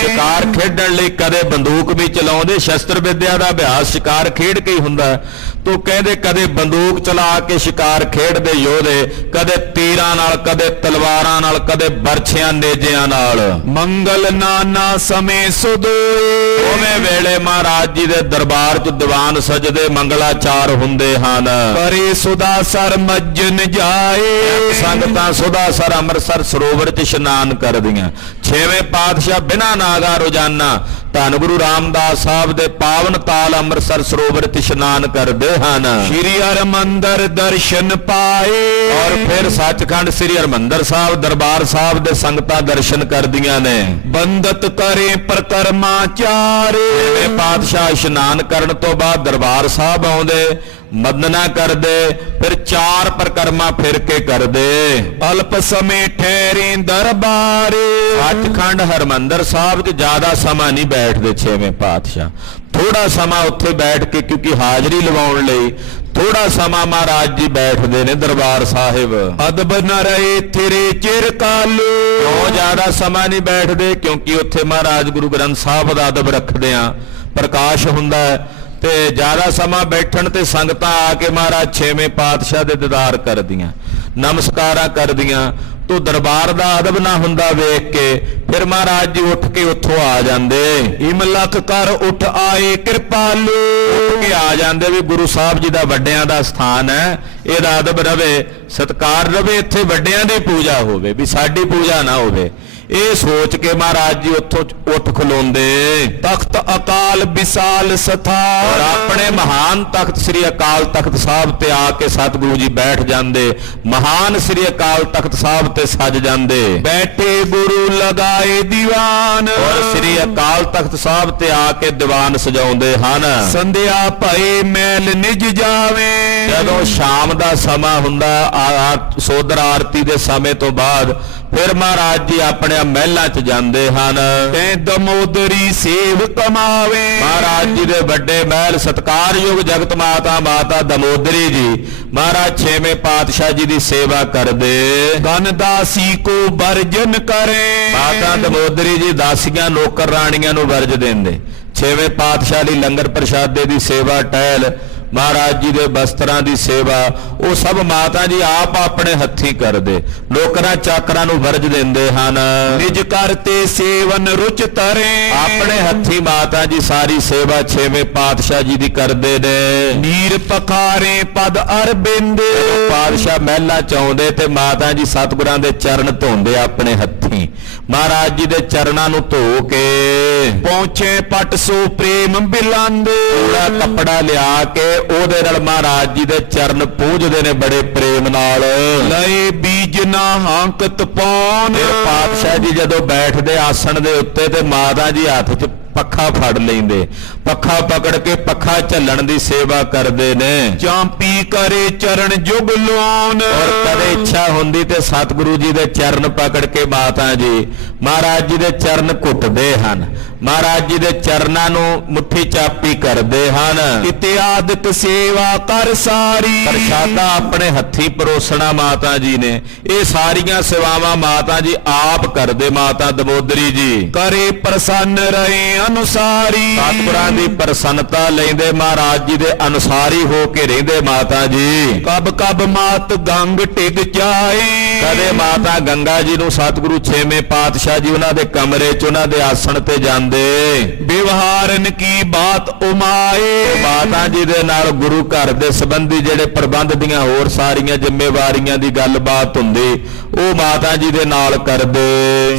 ਸ਼ਿਕਾਰ ਖੇਡਣ ਲਈ ਕਦੇ ਬੰਦੂਕ ਵੀ ਚਲਾਉਂਦੇ। ਸ਼ਸਤਰ ਵਿਦਿਆ ਦਾ ਅਭਿਆਸ ਸ਼ਿਕਾਰ ਖੇਡ ਕੇ ਹੀ ਹੁੰਦਾ। ਤੋ ਕਹਿੰਦੇ ਕਦੇ ਬੰਦੂਕ ਚਲਾ ਕੇ ਸ਼ਿਕਾਰ ਖੇਡਦੇ ਯੋਧੇ, ਕਦੇ ਤੀਰਾਂ ਨਾਲ, ਕਦੇ ਤਲਵਾਰਾਂ ਨਾਲ, ਕਦੇ ਬਰਛਿਆਂ ਨੇਜਿਆਂ ਨਾਲ। ਮੰਗਲ ਨਾਨਾ ਸਮੇਂ ਸੁਦੋਏ, ਦੋਵੇਂ ਵੇਲੇ ਮਹਾਰਾਜ ਜੀ ਦੇ ਦਰਬਾਰ 'ਚ ਦੀਵਾਨ ਸਜਦੇ, ਮੰਗਲਾਚਾਰ ਹੁੰਦੇ ਹਨ। ਕਰੇ ਸੁਦਾਸਰ ਮੱਜਨ ਜਾਏ, ਸੰਗਤਾਂ ਸੁਦਾਸਰ ਅੰਮ੍ਰਿਤਸਰ ਸਰੋਵਰ 'ਚ ਇਸ਼ਨਾਨ ਕਰਦੀਆਂ। ਛੇਵੇਂ ਪਾਤਸ਼ਾਹ ਬਿਨਾਂ ਨਾਗਾ ਰੋਜ਼ਾਨਾ ਧੰਨ ਗੁਰੂ ਰਾਮਦਾਸ ਸਾਹਿਬ ਦੇ ਪਾਵਨ ਤਾਲ ਅੰਮ੍ਰਿਤਸਰ ਸਰੋਵਰ 'ਚ ਇਸ਼ਨਾਨ ਕਰਦੇ ਹਨ। ਸ਼੍ਰੀ ਹਰਿਮੰਦਰ ਦਰਸ਼ਨ ਪਾਏ, ਔਰ ਫਿਰ ਸੱਚਖੰਡ ਸ੍ਰੀ ਹਰਿਮੰਦਰ ਸਾਹਿਬ ਦਰਬਾਰ ਸਾਹਿਬ ਦੇ ਸੰਗਤਾਂ ਦਰਸ਼ਨ ਕਰਦੀਆਂ ਨੇ। ਬੰਦਤ ਕਰੇ ਪ੍ਰਕਰਮਾ ਚਾਰੇ, ਛੇਵੇਂ ਪਾਤਸ਼ਾਹ ਇਸ਼ਨਾਨ ਕਰਨ ਤੋਂ ਬਾਅਦ ਦਰਬਾਰ ਸਾਹਿਬ ਆਉਂਦੇ, ਮਦਨਾ ਕਰਦੇ, ਫਿਰ 4 ਪ੍ਰਕਰਮਾ ਫਿਰ ਕੇ ਕਰਦੇ। ਅਲਪ ਸਮੇਂ ਠਹਿਰੇ ਦਰਬਾਰੇ, ਸੱਚਖੰਡ ਹਰਿਮੰਦਰ ਸਾਹਿਬ 'ਚ ਜ਼ਿਆਦਾ ਸਮਾਂ ਨਹੀਂ ਬੈਠਦੇ ਛੇਵੇਂ ਪਾਤਸ਼ਾਹ। ਥੋੜਾ ਸਮਾਂ ਉੱਥੇ ਬੈਠ ਕੇ, ਕਿਉਂਕਿ ਹਾਜ਼ਰੀ ਲਵਾਉਣ ਲਈ ਥੋੜਾ ਸਮਾਂ ਮਹਾਰਾਜ ਜੀ ਬੈਠਦੇ ਨੇ ਦਰਬਾਰ ਸਾਹਿਬ। ਅਦਬ ਨ ਰਹੇ ਤੇਰੇ ਚਿਰ ਕਾਲੂ, ਕਿਉਂ ਜ਼ਿਆਦਾ ਸਮਾਂ ਨਹੀਂ ਬੈਠਦੇ? ਕਿਉਂਕਿ ਉੱਥੇ ਮਹਾਰਾਜ ਗੁਰੂ ਗ੍ਰੰਥ ਸਾਹਿਬ ਦਾ ਅਦਬ ਰੱਖਦੇ ਆ, ਪ੍ਰਕਾਸ਼ ਹੁੰਦਾ ਹੈ, ਤੇ ਜ਼ਿਆਦਾ ਸਮਾਂ ਬੈਠਣ ਤੇ ਸੰਗਤਾਂ ਆ ਕੇ ਮਹਾਰਾਜ ਛੇਵੇਂ ਪਾਤਸ਼ਾਹ ਦੇ ਦੀਦਾਰ ਕਰਦੀਆਂ, ਨਮਸਕਾਰਾਂ ਕਰਦੀਆਂ। ਤੋ ਦਰਬਾਰ ਦਾ ਅਦਬ ਨਾ ਹੁੰਦਾ ਵੇਖ ਕੇ ਫਿਰ ਮਹਾਰਾਜ ਜੀ ਉੱਠ ਕੇ ਉੱਥੋਂ ਆ ਜਾਂਦੇ। ਇਮਲਕ ਕਰ ਉੱਠ ਆਏ ਕਿਰਪਾਲੂ, ਉੱਠ ਕੇ ਆ ਜਾਂਦੇ ਵੀ ਗੁਰੂ ਸਾਹਿਬ ਜੀ ਦਾ ਵੱਡਿਆਂ ਦਾ ਸਥਾਨ ਹੈ, ਇਹਦਾ ਅਦਬ ਰਵੇ, ਸਤਿਕਾਰ ਰਵੇ, ਇੱਥੇ ਵੱਡਿਆਂ ਦੀ ਪੂਜਾ ਹੋਵੇ, ਵੀ ਸਾਡੀ ਪੂਜਾ ਨਾ ਹੋਵੇ। ਇਹ ਸੋਚ ਕੇ ਮਹਾਰਾਜ ਜੀ ਉੱਥੋਂ ਉੱਠ ਖਲੋਂਦੇ। ਤਖਤ ਅਕਾਲ ਵਿਸਾਲ ਔਰ ਸਥਾਨ, ਆਪਣੇ ਮਹਾਨ ਤਖਤ ਸ੍ਰੀ ਅਕਾਲ ਤਖਤ ਸਾਹਿਬ ਤੇ ਆ ਕੇ ਸਤਿਗੁਰੂ ਜੀ ਬੈਠ ਜਾਂਦੇ। ਮਹਾਨ ਸ੍ਰੀ ਅਕਾਲ ਤਖਤ ਸਾਹਿਬ ਤੇ ਸੱਜ ਜਾਂਦੇ। ਬੈਠੇ ਗੁਰੂ ਲਗਾਏ ਦੀਵਾਨ, ਔਰ ਸ੍ਰੀ ਅਕਾਲ ਤਖਤ ਸਾਹਿਬ ਤੇ ਆ ਕੇ ਦੀਵਾਨ ਸਜਾਉਂਦੇ ਹਨ। ਸੰਧਿਆ ਭਏ ਮੈਲ ਨਿਜ ਜਾਵੇ, ਜਦੋਂ ਸ਼ਾਮ ਦਾ ਸਮਾਂ ਹੁੰਦਾ ਸੋਦਰ ਆਰਤੀ ਦੇ ਸਮੇਂ ਤੋਂ ਬਾਅਦ ਫਿਰ ਮਹਾਰਾਜ ਜੀ ਆਪਣੇ ਮਹਿਲਾਂ 'ਚ ਜਾਂਦੇ ਹਨ। ਤੈ ਦਮੋਦਰੀ ਸੇਵ ਕਮਾਵੇ, ਮਹਾਰਾਜ ਜੀ ਦੇ ਵੱਡੇ ਮਹਿਲ ਸਤਿਕਾਰਯੋਗ ਜਗਤ ਮਾਤਾ ਮਾਤਾ ਦਮੋਦਰੀ ਜੀ ਮਹਾਰਾਜ ਛੇਵੇਂ ਪਾਤਸ਼ਾਹ ਜੀ ਦੀ ਸੇਵਾ ਕਰਦੇ। ਗਨ ਦਾਸੀ ਕੋ ਵਰਜਨ ਕਰੇ, ਮਾਤਾ ਦਮੋਦਰੀ ਜੀ ਦਾਸੀਆਂ ਨੌਕਰ ਰਾਣੀਆਂ ਨੂੰ ਵਰਜ ਦਿੰਦੇ। ਛੇਵੇਂ ਪਾਤਸ਼ਾਹ ਲਈ ਲੰਗਰ ਪ੍ਰਸ਼ਾਦੇ ਦੀ ਸੇਵਾ, ਟਹਿਲ ਮਹਾਰਾਜ ਜੀ ਦੇ ਬਸਤਰਾਂ ਦੀ ਸੇਵਾ, ਉਹ ਸਭ ਮਾਤਾ ਜੀ ਆਪ ਆਪਣੇ ਹੱਥੀਂ ਕਰਦੇ, ਨੌਕਰਾਂ ਚਾਕਰਾਂ ਨੂੰ ਵਰਜ ਦਿੰਦੇ ਹਨ। ਨਿਜ ਕਰਤੇ ਸੇਵਨ ਰੁਚ ਤਰੇ, ਆਪਣੇ ਹੱਥੀਂ ਮਾਤਾ ਜੀ ਸਾਰੀ ਸੇਵਾ ਛੇਵੇਂ ਪਾਤਸ਼ਾਹ ਜੀ ਦੀ ਕਰਦੇ ਨੇ। ਨੀਰ ਪਖਾਰੇ ਪਦ ਅਰਬਿੰਦ, ਪਾਤਸ਼ਾਹ ਮਹਿਲਾਂ ਚ ਆਉਂਦੇ ਤੇ ਮਾਤਾ ਜੀ ਸਤਿਗੁਰਾਂ ਦੇ ਚਰਨ ਧੋਂਦੇ ਆਪਣੇ ਹੱਥੀਂ। ਮਹਾਰਾਜ ਜੀ ਦੇ ਚਰਨਾਂ ਨੂੰ ਧੋ ਕੇ ਪਹੁੰਚੇ ਪਟ ਸੋ ਪ੍ਰੇਮ ਬਿਲੰਦ, ਪੂਰਾ ਕੱਪੜਾ ਲਿਆ ਕੇ ਉਹਦੇ ਨਾਲ ਮਹਾਰਾਜ ਜੀ ਦੇ ਚਰਨ ਪੂਜਦੇ ਨੇ ਬੜੇ ਪ੍ਰੇਮ ਨਾਲ। ਲਏ ਬੀਜ ਨਾ ਹਾਂਕਤ ਪੌਣ, ਪਾਤਸ਼ਾਹ ਜੀ ਜਦੋਂ ਬੈਠਦੇ ਆਸਣ ਦੇ ਉੱਤੇ ਤੇ ਮਾਤਾ ਜੀ ਹੱਥ 'ਚ ਪੱਖਾ ਫੜ ਲੈਂਦੇ, ਪੱਖਾ ਪਕੜ ਕੇ ਪੱਖਾ ਝੱਲਣ ਦੀ ਸੇਵਾ ਕਰਦੇ ਨੇ। ਚਾਂਪੀ ਕਰੇ ਚਰਨ ਜੁਗ ਲਾਉਣ, ਔਰ ਕਦੇ ਇੱਛਾ ਹੁੰਦੀ ਤੇ ਸਤਿਗੁਰੂ ਜੀ ਦੇ ਚਰਨ ਪਕੜ ਕੇ ਮਾਤਾ ਜੀ ਮਹਾਰਾਜ ਜੀ ਦੇ ਚਰਨ ਘੁੱਟਦੇ ਹਨ, ਮਹਾਰਾਜ ਜੀ ਦੇ ਚਰਨਾਂ ਨੂੰ ਮੁੱਠੀ ਚਾਪੀ ਕਰਦੇ ਹਨ। ਇਤਿਆਦਿਕ ਸੇਵਾ ਕਰ ਸਾਰੀ, ਪ੍ਰਸ਼ਾਦਾ ਆਪਣੇ ਹੱਥੀਂ ਪਰੋਸਣਾ ਮਾਤਾ ਜੀ ਨੇ। ਇਹ ਸਾਰੀਆਂ ਸੇਵਾਵਾਂ ਮਾਤਾ ਜੀ ਆਪ ਕਰਦੇ। ਮਾਤਾ ਦਮੋਦਰੀ ਜੀ ਕਰੇ ਪ੍ਰਸੰਨ ਰਹੇ ਅਨੁਸਾਰੀ, ਸਤਿਗੁਰਾਂ ਦੀ ਪ੍ਰਸੰਨਤਾ ਲੈਂਦੇ, ਮਹਾਰਾਜ ਜੀ ਦੇ ਅਨੁਸਾਰੀ ਹੋ ਕੇ ਰਹਿੰਦੇ ਮਾਤਾ ਜੀ। ਕਬ ਕਬ ਮਾਤ ਗੰਗ ਟਿਕ ਜਾਏ, ਕਦੇ ਮਾਤਾ ਗੰਗਾ ਜੀ ਨੂੰ ਸਤਿਗੁਰੂ ਛੇਵੇਂ ਪਾਤਸ਼ਾਹ ਜੀ ਉਹਨਾਂ ਦੇ ਕਮਰੇ 'ਚ ਉਹਨਾਂ ਦੇ ਆਸਣ ਤੇ ਜਾਂਦੇ। ਵਿਵਹਾਰਨ ਕੀ ਬਾਤ ਉਮਾਏ, ਮਾਤਾ ਜੀ ਦੇ ਨਾਲ ਗੁਰੂ ਘਰ ਦੇ ਸੰਬੰਧੀ ਜਿਹੜੇ ਪ੍ਰਬੰਧ ਦੀਆਂ ਹੋਰ ਸਾਰੀਆਂ ਜ਼ਿੰਮੇਵਾਰੀਆਂ ਦੀ ਗੱਲਬਾਤ ਹੁੰਦੀ, ਉਹ ਮਾਤਾ ਜੀ ਦੇ ਨਾਲ ਕਰਦੇ।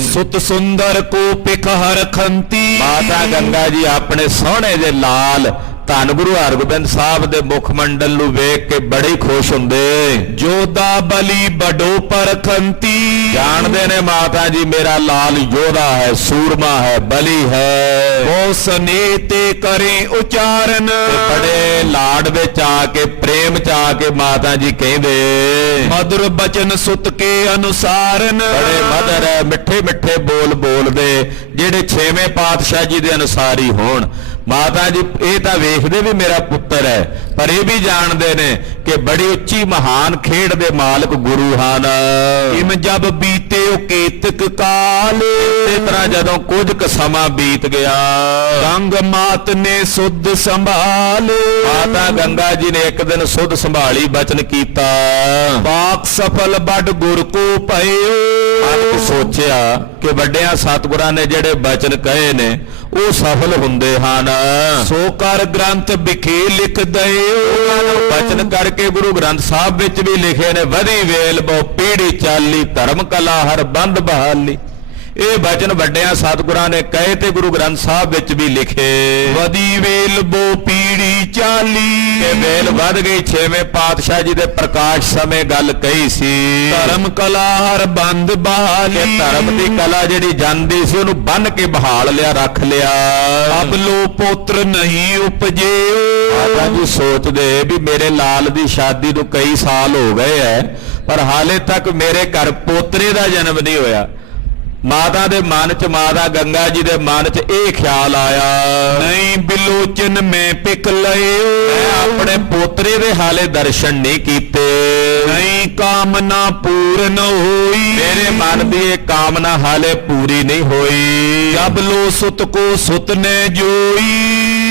ਸੁਤ ਸੁੰਦਰ ਕੋ ਪਿਖ ਹਰ ਖੰਤੀ, ਮਾਤਾ ਗੰਗਾ ਜੀ ਆਪਣੇ ਸੋਹਣੇ ਦੇ ਲਾਲ ਧੰਨ ਗੁਰੂ ਹਰਗੋਬਿੰਦ ਸਾਹਿਬ ਦੇ ਮੁਖ ਮੰਡਲ ਨੂੰ ਵੇਖ ਕੇ ਬੜੇ ਹੀ ਖੁਸ਼ ਹੁੰਦੇ। ਜੋਧਾ ਬਲੀ ਬਡੋ ਪਰਖੰਤੀ, ਜਾਣਦੇ ਨੇ ਮਾਤਾ ਜੀ ਮੇਰਾ ਲਾਲ ਯੋਧਾ ਹੈ, ਸੂਰਮਾ ਹੈ, ਬਲੀ ਹੈ। ਉਹ ਸਨੇ ਤੇ ਕਰੇ ਉਚਾਰਨ, ਤੇ ਬੜੇ ਲਾਡ ਵਿੱਚ ਆ ਕੇ ਪ੍ਰੇਮ ਚ ਆ ਕੇ ਮਾਤਾ ਜੀ ਕਹਿੰਦੇ, ਮధుਰ ਬਚਨ ਸੁਤ ਕੇ ਅਨੁਸਾਰਨ, ਬੜੇ ਮਧੁਰ ਮਿੱਠੇ ਮਿੱਠੇ ਬੋਲ ਬੋਲਦੇ ਜਿਹੜੇ ਛੇਵੇਂ ਪਾਤਸ਼ਾਹ ਜੀ ਦੇ ਅਨੁਸਾਰੀ ਹੋਣ। ਮਾਤਾ ਜੀ ਇਹ ਤਾਂ ਵੇਖਦੇ ਵੀ ਮੇਰਾ ਪੁੱਤਰ ਹੈ, ਪਰ ਇਹ ਵੀ ਜਾਣਦੇ ਨੇ ਕਿ ਬੜੀ ਉੱਚੀ ਮਹਾਨ ਖੇਡ ਦੇ ਮਾਲਕ ਗੁਰੂ ਹਨ। ਇਮ ਜਬ ਬੀਤੇ ਉਹ ਕੇਤਕ ਕਾਲ, ਇਸੇ ਤਰ੍ਹਾਂ ਜਦੋਂ ਕੁਝ ਕੁ ਸਮਾਂ ਬੀਤ ਗਿਆ, ਗੰਗ ਮਾਤ ਨੇ ਸੁਧ ਸੰਭਾਲ, ਮਾਤਾ ਗੰਗਾ ਜੀ ਨੇ ਇੱਕ ਦਿਨ ਸੁਧ ਸੰਭਾਲੀ ਬਚਨ ਕੀਤਾ। ਪਾਕ ਸਫਲ ਬੜ ਗੁਰ ਕੋ ਭਇਓ, ਮਨ ਸੋਚਿਆ ਕਿ ਵੱਡਿਆਂ ਸਤਿਗੁਰਾਂ ਨੇ ਜਿਹੜੇ ਬਚਨ ਕਹੇ ਨੇ ਉਹ ਸਫਲ ਹੁੰਦੇ ਹਨ। ਸੋ ਕਰ ਗ੍ਰੰਥ ਵਿਖੇ ਲਿਖ ਦਇਓ, ਬਚਨ ਕਰਕੇ ਗੁਰੂ ਗ੍ਰੰਥ ਸਾਹਿਬ ਵਿੱਚ ਵੀ ਲਿਖੇ ਨੇ, ਵਧੀ ਵੇਲ ਬਹੁ ਪੀੜੀ ਚਾਲੀ, ਧਰਮ ਕਲਾ ਹਰ ਬੰਦ ਬਹਾਲੀ। ਇਹ ਬਚਨ ਵੱਡਿਆਂ ਸਤਿਗੁਰਾਂ ਨੇ ਕਹੇ ਤੇ ਗੁਰੂ ਗ੍ਰੰਥ ਸਾਹਿਬ ਵਿੱਚ ਵੀ ਲਿਖੇ। ਵਧੀ ਵੇਲ ਬੋ ਪੀੜੀ ਚਾਲੀ, ਇਹ ਵੇਲ ਵੱਧ ਗਈ। ਛੇਵੇਂ ਪਾਤਸ਼ਾਹ ਜੀ ਦੇ ਪ੍ਰਕਾਸ਼ ਸਮੇਂ ਗੱਲ ਕਹੀ ਸੀ, ਧਰਮ ਕਲਾ ਹਰ ਬੰਦ ਬਹਾਲੀ, ਧਰਮ ਦੀ ਕਲਾ ਜਿਹੜੀ ਜਾਂਦੀ ਸੀ ਉਹਨੂੰ ਬੰਨ ਕੇ ਬਹਾਲ ਲਿਆ, ਰੱਖ ਲਿਆ। ਅਬ ਲੋ ਪੁੱਤਰ ਨਹੀਂ ਉਪਜਿਓ, ਮਾਤਾ ਜੀ ਸੋਚਦੇ ਵੀ ਮੇਰੇ ਲਾਲ ਦੀ ਸ਼ਾਦੀ ਨੂੰ ਕਈ ਸਾਲ ਹੋ ਗਏ ਐ, ਪਰ ਹਾਲੇ ਤੱਕ ਮੇਰੇ ਘਰ ਪੋਤਰੇ ਦਾ ਜਨਮ ਨਹੀਂ ਹੋਇਆ। ਮਾਤਾ ਦੇ ਮਨ 'ਚ, ਮਾਤਾ ਗੰਗਾ ਜੀ ਦੇ ਮਨ 'ਚ ਇਹ ਖਿਆਲ ਆਇਆ, ਨਹੀਂ ਬਿਲੋਚਨ ਮੈਂ ਪਿਕ ਲਇਓ, ਮੈਂ ਆਪਣੇ ਪੋਤਰੇ ਦੇ ਹਾਲੇ ਦਰਸ਼ਨ ਨਹੀਂ ਕੀਤੇ। ਨਹੀਂ ਕਾਮਨਾ ਪੂਰਨ ਹੋਈ, ਮੇਰੇ ਮਨ ਦੀ ਇਹ ਕਾਮਨਾ ਹਾਲੇ ਪੂਰੀ ਨਹੀਂ ਹੋਈ। ਜਬ ਲੋ ਸੁਤ ਕੋ ਸੁਤ ਨੇ ਜੋਈ,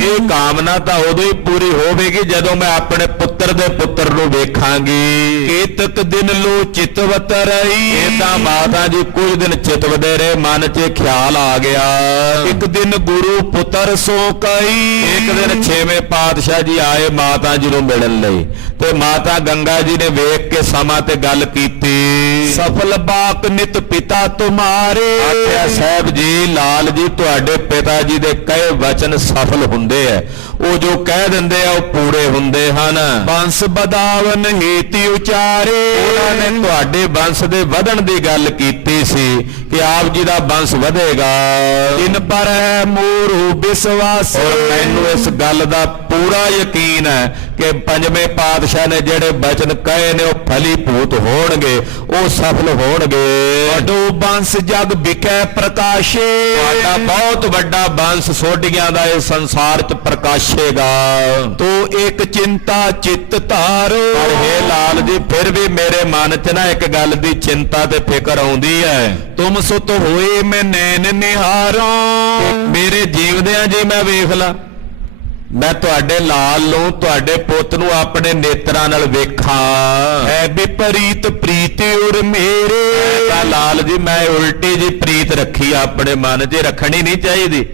ਇਹ ਕਾਮਨਾ ਤਾਂ ਉਦੋਂ ਹੀ ਪੂਰੀ ਹੋਵੇਗੀ ਜਦੋਂ ਮੈਂ ਆਪਣੇ ਪੁੱਤਰ ਦੇ ਪੁੱਤਰ ਨੂੰ ਵੇਖਾਂਗੀ। ਕੇਤਕ ਦਿਨ ਲੋ ਚਿਤਵਤ ਰਹੀ, ਇਹ ਤਾਂ ਮਾਤਾ ਜੀ ਕੁਝ ਦਿਨ ਚਿਤਵਦੇ ਰਹੇ, ਮਨ 'ਚ ਖਿਆਲ ਆ ਗਿਆ। ਇੱਕ ਦਿਨ ਗੁਰੂ ਪੁੱਤਰ ਸੋ ਕਈ, ਇੱਕ ਦਿਨ ਛੇਵੇਂ ਪਾਤਸ਼ਾਹ ਜੀ ਆਏ ਮਾਤਾ ਜੀ ਨੂੰ ਮਿਲਣ ਲਈ, ਤੇ ਮਾਤਾ ਗੰਗਾ ਜੀ ਨੇ ਵੇਖ ਕੇ ਸਮਾਂ ਤੇ ਗੱਲ ਕੀਤੀ। ਸਫਲ ਬਾਕ ਨਿਤ ਪਿਤਾ ਤੁਮਾਰੇ, ਆਖਿਆ ਸਾਹਿਬ ਜੀ, ਲਾਲ ਜੀ ਤੁਹਾਡੇ ਪਿਤਾ ਜੀ ਦੇ ਕਹੇ ਵਚਨ ਸਫਲ ਹੁੰਦੇ ਐ, ਉਹ ਜੋ ਕਹਿ ਦਿੰਦੇ ਆ ਉਹ ਪੂਰੇ ਹੁੰਦੇ ਹਨ। ਬੰਸ ਬਦਾਵਨ ਹੇਤੀ ਉਚਾਰੇ, ਉਹਨਾਂ ਨੇ ਤੁਹਾਡੇ ਬੰਸ ਦੇ ਵਧਣ ਦੀ ਗੱਲ ਕੀਤੀ ਸੀ ਕਿ ਆਪ ਜੀ ਦਾ ਬੰਸ ਵਧੇਗਾ। ਦਿਨ ਪਰ ਹੈ ਮੋਰੂ ਵਿਸ਼ਵਾਸ, ਔਰ ਮੈਨੂੰ ਇਸ ਗੱਲ ਦਾ ਪੂਰਾ ਯਕੀਨ ਹੈ ਕਿ ਪੰਜਵੇਂ ਪਾਤਸ਼ਾਹ ਨੇ ਜਿਹੜੇ ਬਚਨ ਕਹੇ ਨੇ ਉਹ ਫਲੀਭੂਤ ਹੋਣਗੇ, ਉਹ ਸਫਲ ਹੋਣਗੇ। ਵਡੋ ਬੰਸ ਜਗ ਵਿਕੈ ਪ੍ਰਕਾਸ਼ੇ, ਤੁਹਾਡਾ ਬਹੁਤ ਵੱਡਾ ਬੰਸ ਸੋਢੀਆਂ ਦਾ ਇਸ ਸੰਸਾਰ 'ਚ ਪ੍ਰਕਾਸ਼ੇਗਾ। ਤੋ ਇੱਕ ਚਿੰਤਾ ਚਿੱਤ ਧਾਰੋ, ਪਰ ਹੇ ਲਾਲ ਜੀ ਫਿਰ ਵੀ ਮੇਰੇ ਮਨ 'ਚ ਨਾ ਇੱਕ ਗੱਲ ਦੀ ਚਿੰਤਾ ਤੇ ਫਿਕਰ ਆਉਂਦੀ ਹੈ। ਤੁਮ ਸੁਤ ਹੋਏ ਮੈਂ ਨੈਣ ਨਿਹਾਰਾਂ, ਮੇਰੇ ਜੀਵਦਿਆਂ ਜੀ ਮੈਂ ਵੇਖ ਲਾ, ਮੈਂ ਤੁਹਾਡੇ ਲਾਲ ਨੂੰ, ਤੁਹਾਡੇ ਪੁੱਤ ਨੂੰ ਆਪਣੇ ਨੇਤਰਾਂ ਨਾਲ ਵੇਖਾਂ। ਹੈ ਵਿਪਰੀਤ ਪ੍ਰੀਤ ਉਰ ਮੇਰੇ, ਤਾਂ ਲਾਲ ਜੀ ਮੈਂ ਉਲਟੀ ਜੀ ਪ੍ਰੀਤ ਰੱਖੀ ਆਪਣੇ ਮਨ 'ਚ, ਰੱਖਣੀ ਨਹੀਂ ਚਾਹੀਦੀ,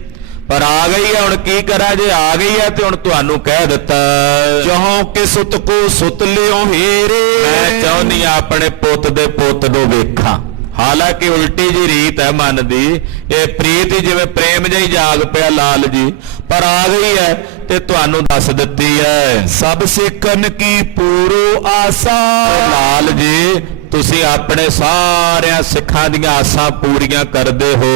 ਪਰ ਆ ਗਈ ਹੈ, ਹੁਣ ਕੀ ਕਰਾਂ, ਜੇ ਆ ਗਈ ਹੈ ਤੇ ਹੁਣ ਤੁਹਾਨੂੰ ਕਹਿ ਦਿੱਤਾ। ਚਾਹੋ ਕਿ ਸੁਤ ਕੋ ਸੁਤ ਲਿਓ ਹੀਰੇ, ਮੈਂ ਚਾਹੁੰਦੀ ਆ ਆਪਣੇ ਪੁੱਤ ਦੇ ਪੁੱਤ ਨੂੰ ਵੇਖਾਂ। ਹਾਲਾਂਕਿ ਉਲਟੀ ਜੀ ਰੀਤ ਹੈ ਮਨ ਦੀ, ਇਹ ਪ੍ਰੀਤ ਜਿਵੇਂ ਪ੍ਰੇਮ ਜਿਹਾ ਜਾਗ ਪਿਆ ਲਾਲ ਜੀ, ਪਰ ਆ ਗਈ ਹੈ ਤੇ ਤੁਹਾਨੂੰ ਦੱਸ ਦਿੱਤੀ ਹੈ। ਸਭ ਸਿੱਖਨ ਕੀ ਪੂਰੋ ਆਸਾ, ਲਾਲ ਜੀ ਤੁਸੀਂ ਆਪਣੇ ਸਾਰਿਆਂ ਸਿੱਖਾਂ ਦੀਆਂ ਆਸਾਂ ਪੂਰੀਆਂ ਕਰਦੇ ਹੋ,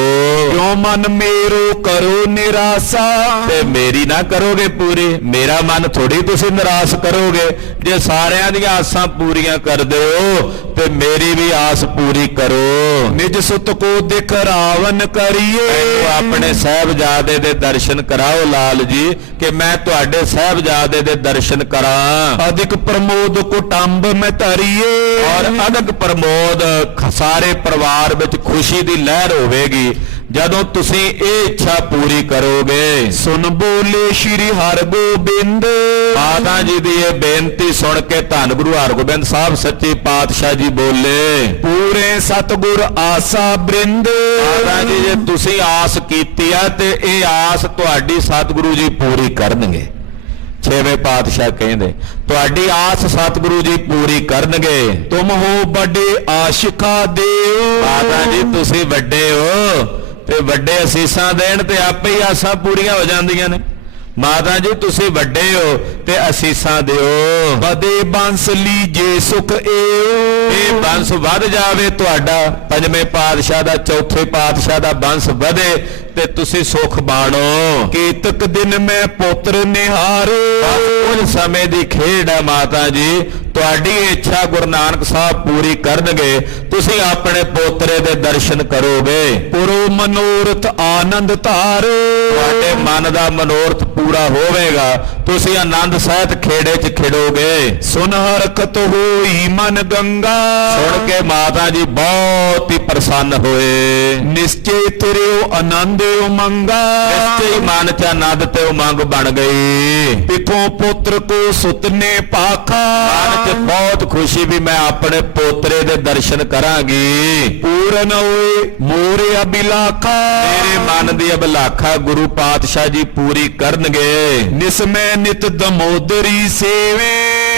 ਕਿਉਂ ਮਨ ਮੇਰੋ ਕਰੋ ਨਿਰਾਸ਼ਾ, ਤੇ ਮੇਰੀ ਨਾ ਕਰੋਗੇ ਪੂਰੀ, ਮੇਰਾ ਮਨ ਥੋੜੀ ਤੁਸੀਂ ਨਿਰਾਸ਼ ਕਰੋਗੇ। ਜੇ ਸਾਰਿਆਂ ਦੀਆਂ ਆਸਾਂ ਪੂਰੀਆਂ ਕਰਦੇ ਹੋ ਤੇ ਮੇਰੀ ਵੀ ਆਸ ਪੂਰੀ ਕਰੋ। ਨਿਜ ਸੁਤ ਕੋ ਦਿਖ ਰਾਵਨ ਕਰੀਏ, ਆਪਣੇ ਸਾਹਿਬਜ਼ਾਦੇ ਦੇ ਦਰਸ਼ਨ ਕਰਾਓ ਲਾਲ ਜੀ, ਕਿ ਮੈਂ ਤੁਹਾਡੇ ਸਾਹਿਬਜ਼ਾਦੇ ਦੇ ਦਰਸ਼ਨ ਕਰਾਂ। ਅਧਿਕ ਪ੍ਰਮੋਦ ਕੁਟੰਬ ਮੈਂ ਧਰੀਏ, ਔਰ ਅਧਿਕ ਪ੍ਰਮੋਦ ਸਾਰੇ ਪਰਿਵਾਰ ਵਿੱਚ ਖੁਸ਼ੀ ਦੀ ਲਹਿਰ ਹੋਵੇਗੀ ਜਦੋਂ ਤੁਸੀਂ ਇਹ ਇੱਛਾ ਪੂਰੀ ਕਰੋਗੇ। ਸੁਨ ਬੋਲੇ ਸ਼੍ਰੀ ਹਰਗੋਬਿੰਦ। ਮਾਤਾ ਜੀ ਦੀ ਇਹ ਬੇਨਤੀ ਸੁਣ ਕੇ ਧੰਨ ਗੁਰੂ ਹਰਗੋਬਿੰਦ ਸਾਹਿਬ ਸੱਚੇ ਪਾਤਸ਼ਾਹ ਜੀ ਬੋਲੇ, ਪੂਰੇ ਸਤਿਗੁਰ ਆਸਾ ਬ੍ਰਿੰਦ। ਮਾਤਾ ਜੀ ਜੇ ਤੁਸੀਂ ਆਸ ਕੀਤੀ ਆ ਤੇ ਇਹ ਆਸ ਤੁਹਾਡੀ ਸਤਿਗੁਰੂ ਜੀ ਪੂਰੀ ਕਰਨਗੇ। ਛੇਵੇਂ ਪਾਤਸ਼ਾਹ ਕਹਿੰਦੇ ਤੁਹਾਡੀ ਆਸ ਸਤਿਗੁਰੂ ਜੀ ਪੂਰੀ ਕਰਨਗੇ। ਤੁਮ ਹੋ ਵੱਡੇ ਆਸ਼ਿਕਾ ਦੇਵ। ਮਾਤਾ ਜੀ ਤੁਸੀਂ ਵੱਡੇ ਹੋ ਤੇ ਵੱਡੇ ਅਸੀਸਾਂ ਦੇਣ ਤੇ ਆਪੇ ਹੀ ਆਸਾਂ ਪੂਰੀਆਂ ਹੋ ਜਾਂਦੀਆਂ ਨੇ। ਮਾਤਾ ਜੀ ਤੁਸੀਂ ਵੱਡੇ ਹੋ ਤੇ ਅਸੀਸਾਂ ਦਿਓ। ਬਦੇ ਬੰਸ ਲੀਜੇ ਸੁਖ ਏਉ। ਇਹ ਬੰਸ ਵੱਧ ਜਾਵੇ ਤੁਹਾਡਾ, ਪੰਜਵੇਂ ਪਾਤਸ਼ਾਹ ਦਾ ਚੌਥੇ ਪਾਤਸ਼ਾਹ ਦਾ ਬੰਸ ਵਧੇ ਤੇ ਤੁਸੀਂ ਸੁਖ ਬਾਣੋ। ਕੇਤਕ ਦਿਨ ਮੈਂ ਪੁੱਤਰ ਨਿਹਾਰ। ਕੁਝ ਸਮੇਂ ਦੀ ਖੇਡ ਹੈ ਮਾਤਾ ਜੀ, ਤੁਹਾਡੀ ਇੱਛਾ ਗੁਰੂ ਨਾਨਕ ਸਾਹਿਬ ਪੂਰੀ ਕਰਨਗੇ। ਤੁਸੀਂ ਆਪਣੇ ਪੋਤਰੇ ਦੇ ਦਰਸ਼ਨ ਕਰੋਗੇ। ਪੁਰੋ ਮਨੋਰਥ ਆਨੰਦ ਧਾਰ। ਤੁਹਾਡੇ ਮਨ ਦਾ ਮਨੋਰਥ ਪੂਰਾ ਹੋਵੇਗਾ, ਤੁਸੀਂ ਆਨੰਦ ਸਹਿਤ ਖੇੜੇ 'ਚ ਖਿੜੋਗੇ। ਸੁਨ ਹਰਕਤ ਹੋਈ ਮਨ ਗੰਗਾ। ਸੁਣ ਕੇ ਮਾਤਾ ਜੀ ਬਹੁਤ ਹੀ ਪ੍ਰਸੰਨ ਹੋਏ। ਨਿਸ਼ਚੇ ਤੇਰਿਓ ਆਨੰਦ ਉਮੰਗਾ। ਨਿਸ਼ਚੇ ਹੀ ਮਨ 'ਚ ਆਨੰਦ ਤੇ ਉਮੰਗ ਬਣ ਗਈ। ਪਿਥੋਂ ਪੁੱਤਰ ਕੋ ਸੁਤ ਨੇ ਪਾਖਾ। ਮਨ 'ਚ ਬਹੁਤ ਖੁਸ਼ੀ ਵੀ ਮੈਂ ਆਪਣੇ ਪੋਤਰੇ ਦੇ ਦਰਸ਼ਨ ਕਰਾਂਗੀ। ਪੂਰਨ ਹੋਏ ਮੋਰੇ ਅਬਿਲਾਖਾ। ਮੇਰੇ ਮਨ ਦੀ ਅਬਿਲਾਖਾ ਗੁਰੂ ਪਾਤਸ਼ਾਹ ਜੀ ਪੂਰੀ ਕਰਨਗੇ। ਨਿਸਮੈ ਨਿਤ ਦਮੋਦਰੀ ਸੇਵੇ।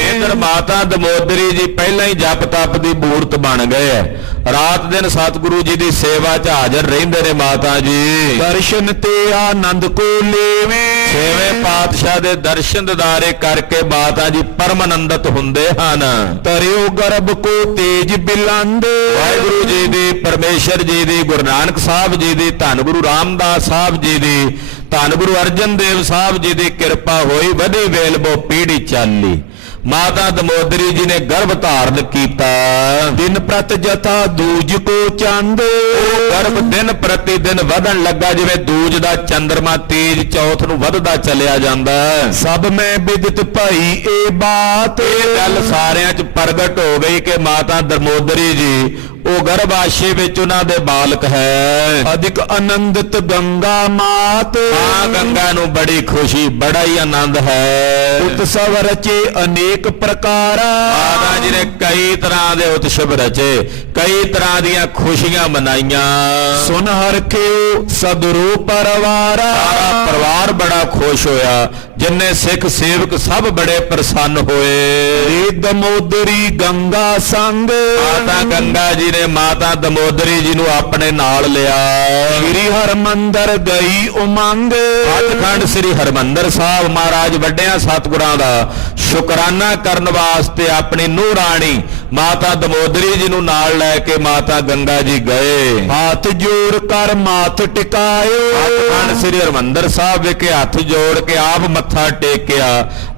ਇਧਰ ਮਾਤਾ ਦਮੋਦਰੀ ਜੀ ਪਹਿਲਾਂ ਹੀ ਜਪ ਤਪ ਦੀ ਮੂਰਤ ਬਣ ਗਏ ਐ। ਰਾਤ ਦਿਨ ਸਤਿਗੁਰੂ ਜੀ ਦੀ ਸੇਵਾ 'ਚ ਹਾਜ਼ਰ ਰਹਿੰਦੇ ਨੇ ਮਾਤਾ ਜੀ। ਦਰਸ਼ਨ ਤੇ ਆਨੰਦ ਕੋ ਲੇਵੇ। ਛੇਵੇਂ ਪਾਤਸ਼ਾਹ ਦੇ ਦਰਸ਼ਨ ਦਿਦਾਰੇ ਕਰਕੇ ਮਾਤਾ ਜੀ ਪਰਮਾਨੰਦਤ ਹੁੰਦੇ ਹਨ। ਤਰਿਓ ਗਰਭ ਕੋ ਤੇਜ ਬਿਲੰਦ। ਵਾਹਿਗੁਰੂ ਜੀ ਦੀ, ਪਰਮੇਸ਼ਰ ਜੀ ਦੀ, ਗੁਰੂ ਨਾਨਕ ਸਾਹਿਬ ਜੀ ਦੀ, ਧੰਨ ਗੁਰੂ ਰਾਮਦਾਸ ਸਾਹਿਬ ਜੀ ਦੀ, ਧੰਨ ਗੁਰੂ ਅਰਜਨ ਦੇਵ ਸਾਹਿਬ ਜੀ ਦੀ ਕਿਰਪਾ ਹੋਈ। ਵਧੀ ਵੇਲਬੋ ਪੀੜੀ ਚਾਲੀ। ਮਾਤਾ ਦਮੋਦਰੀ ਜੀ ਨੇ ਗਰਭ ਧਾਰਨ ਕੀਤਾ। ਦਿਨ ਪ੍ਰਤ ਜਥਾ ਦੂਜ ਕੋ ਚੰਦ। ਗਰਭ ਦਿਨ ਪ੍ਰਤੀ ਦਿਨ ਵਧਣ ਲੱਗਾ, ਜਿਵੇਂ ਦੂਜ ਦਾ ਚੰਦਰਮਾ ਤੇਜ ਚੌਥ ਨੂੰ ਵਧਦਾ ਚੱਲਿਆ ਜਾਂਦਾ। ਸਭ ਮੈਂ ਵਿਦਿਤ ਭਾਈ ਇਹ ਬਾਤ। ਇਹ ਗੱਲ ਸਾਰਿਆਂ 'ਚ ਪ੍ਰਗਟ ਹੋ ਗਈ ਕਿ ਮਾਤਾ ਦਮੋਦਰੀ ਜੀ ਉਹ ਗਰਭਾਸ਼ੇ ਵਿੱਚ ਉਹਨਾਂ ਦੇ ਬਾਲਕ ਹੈ। ਅਧਿਕ ਆਨੰਦਿਤ ਗੰਗਾ ਮਾਤ। ਮਾਂ ਗੰਗਾ ਨੂੰ ਬੜੀ ਖੁਸ਼ੀ, ਬੜਾ ਹੀ ਆਨੰਦ ਹੈ। ਉਤਸਵ ਰਚੇ ਅਨੇਕ ਪ੍ਰਕਾਰਾ। ਮਾਤਾ ਜੀ ਨੇ ਕਈ ਤਰ੍ਹਾਂ ਦੇ ਉਤਸਵ ਰਚੇ, ਕਈ ਤਰ੍ਹਾਂ ਦੀਆਂ ਖੁਸ਼ੀਆਂ ਮਨਾਈਆਂ। ਸੁਨ ਹਰਖਿਓ ਸਦਰੋ ਪਰਵਾਰਾ। ਸਾਰਾ ਪਰਿਵਾਰ ਬੜਾ ਖੁਸ਼ ਹੋਇਆ, ਜਿੰਨੇ ਸਿੱਖ ਸੇਵਕ ਸਭ ਬੜੇ ਪ੍ਰਸੰਨ ਹੋਏ। ਰੇ ਦਮੋਦਰੀ ਗੰਗਾ ਸੰਗ। ਮਾਤਾ ਗੰਗਾ ਜੀ ਨੇ ਮਾਤਾ ਦਮੋਦਰੀ ਜੀ ਨੂੰ ਆਪਣੇ ਨਾਲ ਲਿਆ। ਸ੍ਰੀ ਹਰਮੰਦਰ ਗਈ ਉਮੰਗ। ਸੱਚਖੰਡ ਸ੍ਰੀ ਹਰਮੰਦਰ ਸਾਹਿਬ ਮਹਾਰਾਜ ਵੱਡਿਆਂ ਸਤਿਗੁਰਾਂ ਦਾ ਸ਼ੁਕਰਾਨਾ ਕਰਨ ਵਾਸਤੇ ਆਪਣੀ ਨੂੰਹ ਰਾਣੀ ਮਾਤਾ ਦਮੋਦਰੀ ਜੀ ਨੂੰ ਨਾਲ ਲੈ ਕੇ ਮਾਤਾ ਗੰਗਾ ਜੀ ਗਏ। ਹੱਥ ਜੋੜ ਕਰ ਮਾਥ ਟਿਕਾਇਓ। ਸੱਚਖੰਡ ਸ੍ਰੀ ਹਰਮੰਦਰ ਸਾਹਿਬ ਵਿਖੇ ਹੱਥ ਜੋੜ ਕੇ ਆਪ ਮੱਥਾ ਟੇਕਿਆ।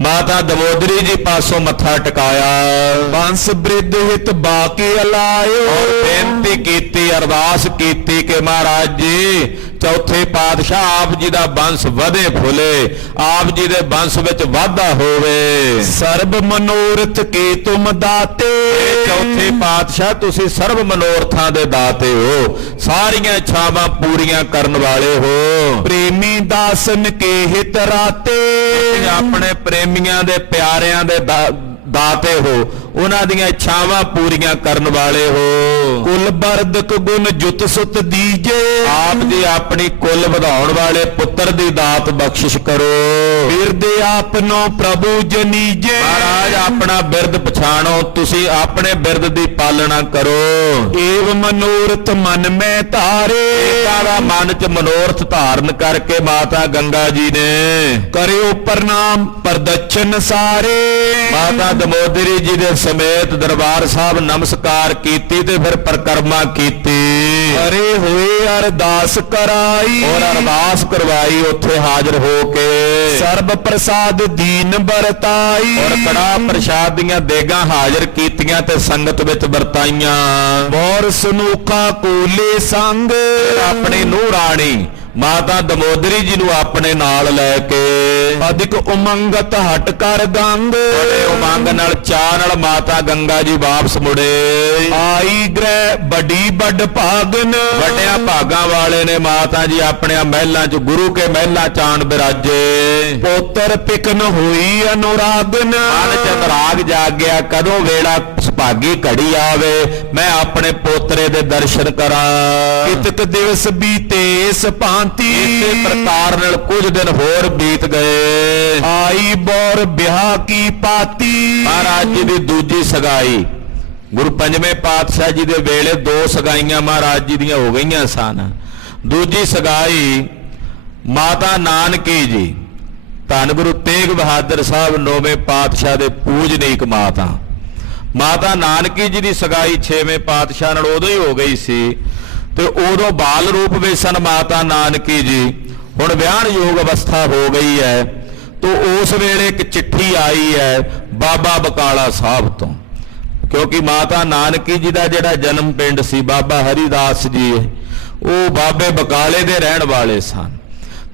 ਮਾਤਾ ਦਮੋਦਰੀ ਜੀ ਪਾਸੋਂ ਮੱਥਾ ਟਿਕਾਇਆ। ਬੰਸ ਬ੍ਰਿਧ ਹਿਤ ਬਾਕੀ ਅਲਾਇਓ। ਬੇਨਤੀ ਕੀਤੀ, ਅਰਦਾਸ ਕੀਤੀ ਕਿ ਮਹਾਰਾਜ ਜੀ ਚੌਥੇ ਪਾਤਸ਼ਾਹ ਆਪ ਜੀ ਦਾ ਬੰਸ ਵਧੇ ਫੁੱਲੇ, ਆਪ ਜੀ ਦੇ ਬੰਸ ਵਿੱਚ ਵਾਧਾ ਹੋਵੇ। ਸਰਬ ਮਨੋਰਥ ਕੇ ਤੁਮ ਦਾਤੇ। ਚੌਥੇ ਪਾਤਸ਼ਾਹ ਤੁਸੀਂ ਸਰਬ ਮਨੋਰਥਾਂ ਦੇ ਦਾਤੇ ਹੋ, ਸਾਰੀਆਂ ਇੱਛਾਵਾਂ ਪੂਰੀਆਂ ਕਰਨ ਵਾਲੇ ਹੋ। ਪ੍ਰੇਮੀ ਦਾਸਨ ਕੇ ਹਿਤ ਰਾਤੇ। ਤੁਸੀਂ ਆਪਣੇ ਪ੍ਰੇਮੀਆਂ ਦੇ ਪਿਆਰਿਆਂ ਦੇ ਦਾਤੇ ਹੋ, ਉਹਨਾਂ ਦੀਆਂ ਇੱਛਾਵਾਂ ਪੂਰੀਆਂ ਕਰਨ ਵਾਲੇ ਹੋ। ਕੁਲ ਬਰਦਕ ਗੁਣ ਜੁਤ ਸੁਤ ਦੀਜੇ। ਆਪ ਜੀ ਆਪਣੀ ਕੁੱਲ ਵਧਾਉਣ ਵਾਲੇ ਪੁੱਤਰ ਦੀ ਦਾਤ ਬਖਸ਼ਿਸ਼ ਕਰੋ। ਬਿਰਦੇ ਆਪਨੋ ਪ੍ਰਭੂ ਜਨੀਜੇ। ਮਹਾਰਾਜ ਆਪਣਾ ਬਿਰਦ ਪਛਾਣੋ, ਤੁਸੀਂ ਆਪਣੇ ਬਿਰਦ ਦੀ ਪਾਲਣਾ ਕਰੋ। ਏਵ ਮਨੋਰਥ ਮਨ ਮੈਂ ਧਾਰੇ। ਏਕਾ ਦਾ ਮਨ 'ਚ ਮਨੋਰਥ ਧਾਰਨ ਕਰਕੇ ਮਾਤਾ ਗੰਗਾ ਜੀ ਨੇ ਕਰਿਓ ਪ੍ਰਣਾਮ ਪ੍ਰਦਛਨ ਸਾਰੇ। ਮਾਤਾ ਦਮੋਦਰੀ ਜੀ ਦੇ ਸਮੇਤ ਦਰਬਾਰ ਸਾਹਿਬ ਨਮਸਕਾਰ ਕੀਤੀ ਤੇ ਫਿਰ ਪਰਿਕਰਮਾ ਕੀਤੀ। ਅਰੇ ਹੋਏ ਅਰਦਾਸ ਕਰਾਈ। ਔਰ ਅਰਦਾਸ ਕਰਵਾਈ ਉੱਥੇ ਹਾਜ਼ਰ ਹੋ ਕੇ। ਸਰਬ ਪ੍ਰਸਾਦ ਦੀਨ ਵਰਤਾਈ। ਔਰ ਕੜਾ ਪ੍ਰਸ਼ਾਦ ਦੀਆਂ ਦੇਗਾਂ ਹਾਜ਼ਰ ਕੀਤੀਆਂ ਤੇ ਸੰਗਤ ਵਿੱਚ ਵਰਤਾਈਆਂ। ਮੋਰ ਸਨੂਖਾ ਕੋਲੇ ਸੰਗ। ਆਪਣੀ ਨੂੰਹ ਰਾਣੀ ਮਾਤਾ ਦਮੋਦਰੀ ਜੀ ਨੂੰ ਆਪਣੇ ਨਾਲ ਲੈ ਕੇ ਅਧਿਕ ਉਮੰਗਤ ਹਟ ਕਰ ਗੰਗ ਬੜੇ ਉਮੰਗ ਨਾਲ ਚਾਅ ਨਾਲ ਮਾਤਾ ਗੰਗਾ ਜੀ ਵਾਪਸ ਮੁੜੇ। ਆਈ ਗ੍ਰਹਿ ਬੜੀ ਵੱਡ ਭਾਗਨ ਵੱਡਿਆਂ ਭਾਗਾਂ ਵਾਲੇ ਨੇ ਮਾਤਾ ਜੀ ਆਪਣੇ ਮਹਿਲਾਂ 'ਚ ਗੁਰੂ ਕੇ ਮਹਿਲਾਂ ਚਾਣ ਬਿਰਾਜੇ। ਪੋਤਰ ਪਿਕਨ ਹੋਈ ਅਨੁਰਾਗਨ ਮਨ 'ਚ ਅੰਤਰਾਗ ਜਾਗਿਆ ਕਦੋਂ ਵੇਲਾ ਸੁਭਾਗੀ ਘੜੀ ਆਵੇ ਮੈਂ ਆਪਣੇ ਪੋਤਰੇ ਦੇ ਦਰਸ਼ਨ ਕਰਾਂ। ਕਿਤਕ ਦਿਵਸ ਬੀਤੇ ਇਸ ਭਾਂਤੀ ਇਸੇ ਪ੍ਰਕਾਰ ਨਾਲ ਕੁਝ ਦਿਨ ਹੋਰ ਬੀਤ ਗਏ। ਆਈ ਬੌਰ ਵਿਆਹ ਕੀ ਪਾਤੀ ਮਹਾਰਾਜ ਜੀ ਦੀ ਦੂਜੀ ਸਗਾਈ ਗੁਰੂ ਪੰਜਵੇਂ ਪਾਤਸ਼ਾਹ ਜੀ ਦੇ ਵੇਲੇ 2 ਸਗਾਈਆਂ ਮਹਾਰਾਜ ਜੀ ਦੀਆਂ ਹੋ ਗਈਆਂ ਸਨ। ਦੂਜੀ ਸਗਾਈ ਮਾਤਾ ਨਾਨਕੀ ਜੀ ਧੰਨ ਗੁਰੂ ਤੇਗ ਬਹਾਦਰ ਸਾਹਿਬ 9ਵੇਂ ਪਾਤਸ਼ਾਹ ਦੇ ਪੂਜਨੀਕ ਮਾਤਾ ਨਾਨਕੀ ਜੀ ਦੀ ਸਗਾਈ 6ਵੇਂ ਪਾਤਸ਼ਾਹ ਨਾਲ ਉਦੋਂ ਹੀ ਹੋ ਗਈ ਸੀ ਤੇ ਉਦੋਂ ਬਾਲ ਰੂਪ ਵਿੱਚ ਸਨ ਮਾਤਾ ਨਾਨਕੀ ਜੀ। ਹੁਣ ਵਿਆਹਣਯੋਗ ਅਵਸਥਾ ਹੋ ਗਈ ਹੈ तो उस वेले एक चिट्ठी आई है बाबा बकाला साहब तो, क्योंकि माता नानकी जी का जिहड़ा जन्म पिंड सी बाबा हरिदास जी वो बाबे बकाले दे रहण वाले सन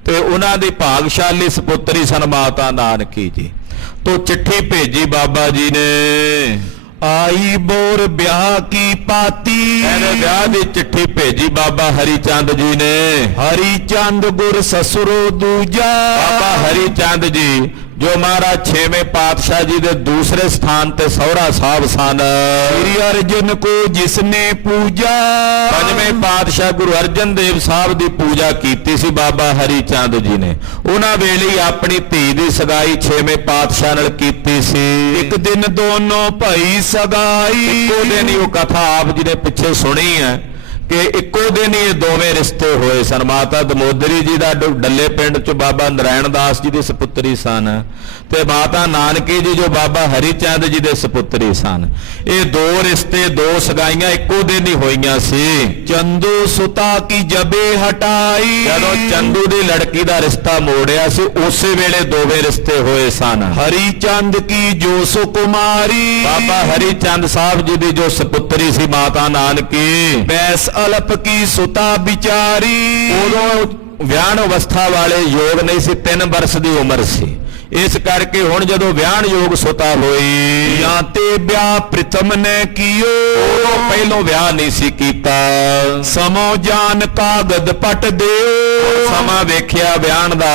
ते उन्हां दी भागशाली सपुत्री सन माता नानकी जी। तो चिट्ठी भेजी बाबा जी ने आई बोर ब्याह की पाती ब्याह की चिट्ठी भेजी बाबा हरिचंद जी ने। हरिचंद गुर ससुरो दूजा बाबा हरिचंद जी जो महाराज 6वें पातशाह जी के दूसरे स्थान ते सौरा साहब सन। श्री अर्जन को जिसने पूजा 5वें पातशाह गुरु अर्जन देव साहब की पूजा की सी बाबा हरिचंद जी ने। उन्हां वेले ही अपनी धी की सगाई 6वें पातशाह नाल कीती सी। एक दिन दोनों भाई सगाई इक्को दिन ही वो कथा आप जी ने पिछे सुनी है कि इक्को दिन ही दोवें रिश्ते होए सन। माता दमोदरी जी का डल्ले पिंड च बाबा नारायण दास जी की सपुत्री सन ते माता नानकी जी जो बाबा हरिचंद जी के सपुत्री सन। ये 2 रिश्ते 2 सगाइयां इक्को दिन ही होइयां सी। चंदू सुता की जबे हटाई जदों चंदू की लड़की का रिश्ता मोड़िया सी उस वेले दोवें रिश्ते होए सन। हरिचंद की जो सुकुमारी बाबा हरिचंद साहब जी की जो सपुत्री सी माता नानकी बैस अलप की सुता बिचारी उदों विआहण अवस्था वाले योग नहीं सी, 3 वर्ष की उम्र सी। इस करके हुण जदों विआहण योग सुता होई या ते ब्याह प्रथम ने कियो पहलों विआह नहीं सी कीता। समो जान कागद पट दे समा वेख्या विआहण दा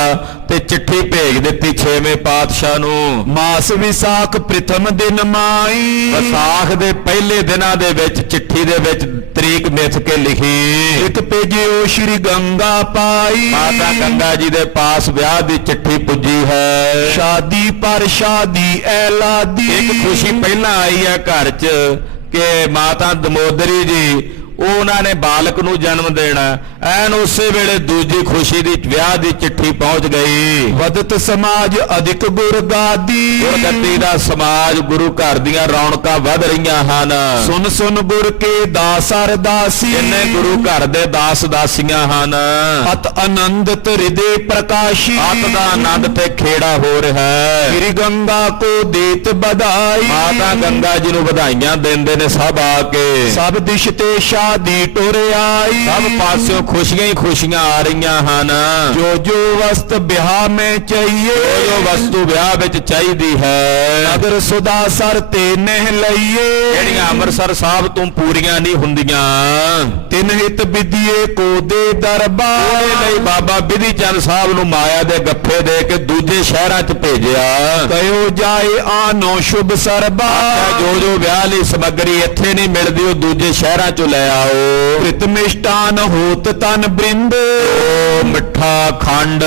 ते चिट्ठी भेज दित्ती 6वें पातशाह नूं। मास विसाख प्रथम दिन माई विसाख दे पहले दिनां दे विच चिट्ठी दे विच तरीक मिथ के लिखी। एक भेजियो श्री गंगा पाई माता गंगा जी दे पास विआह दी चिट्ठी पुजी है। शादी पर शादी ऐलादी एक खुशी पहला आई है घर च कि माता दमोदरी जी उन्होंने बालक नूं जन्म देना एन उस वेले दूजी खुशी दी विआह दी चिट्ठी पहुंच गई। वदत समाज अधिक गुर गादी गुरगद्दी दा समाज गुरु घर दियां रौनकां वध रहीआं हन। सुन सुन गुर के दास अरदासी जिन्ने गुरु घर दे दास दासियां हन। अत आनंदत हृदय प्रकाशी अत दा आनंद ते खेड़ा हो रहा है। श्री गंगा को देत बधाई माता गंगा जी नूं बधाइयां देंदे ने सब आके। सब दिश ते शादी टुर आई सब पासों खुशियां ही खुशियां आ रही हन। जो जो वस्त ब्याह में चाहिए जो वस्तु ब्याह विच चाहीदी है नगर सुदा सर ते नह लईए ਜਿਹੜੀਆਂ ਅੰਮ੍ਰਿਤਸਰ ਸਾਹਿਬ ਤੋਂ ਪੂਰੀਆਂ ਨਹੀਂ ਹੁੰਦੀਆਂ। ਤਿੰਨ ਹਿਤ ਵਿਧੀਏ ਕੋ ਦੇ ਦਰਬਾਰ ਉਹਦੇ ਲਈ ਬਾਬਾ ਬਿਧੀ ਚੰਦ ਸਾਹਿਬ ਨੂੰ ਮਾਇਆ ਦੇ ਗੱਫੇ ਦੇ ਕੇ ਦੂਜੇ ਸ਼ਹਿਰਾਂ 'ਚ ਭੇਜਿਆ। ਕਯੋ ਜਾਏ ਆਨੋ ਸ਼ੁਭ ਸਰਬਾ ਜੋ ਜੋ ਵਿਆਹ ਲਈ ਸਮੱਗਰੀ ਇੱਥੇ ਨਹੀਂ ਮਿਲਦੀ ਉਹ ਦੂਜੇ ਸ਼ਹਿਰਾਂ 'ਚੋਂ ਲੈ ਆਓ। ਪ੍ਰਿਤ ਮਿਸ਼ਟਾਨ ਹੋਤ ਤਨ ਬ੍ਰਿੰਦ ਮਿੱਠਾ ਖੰਡ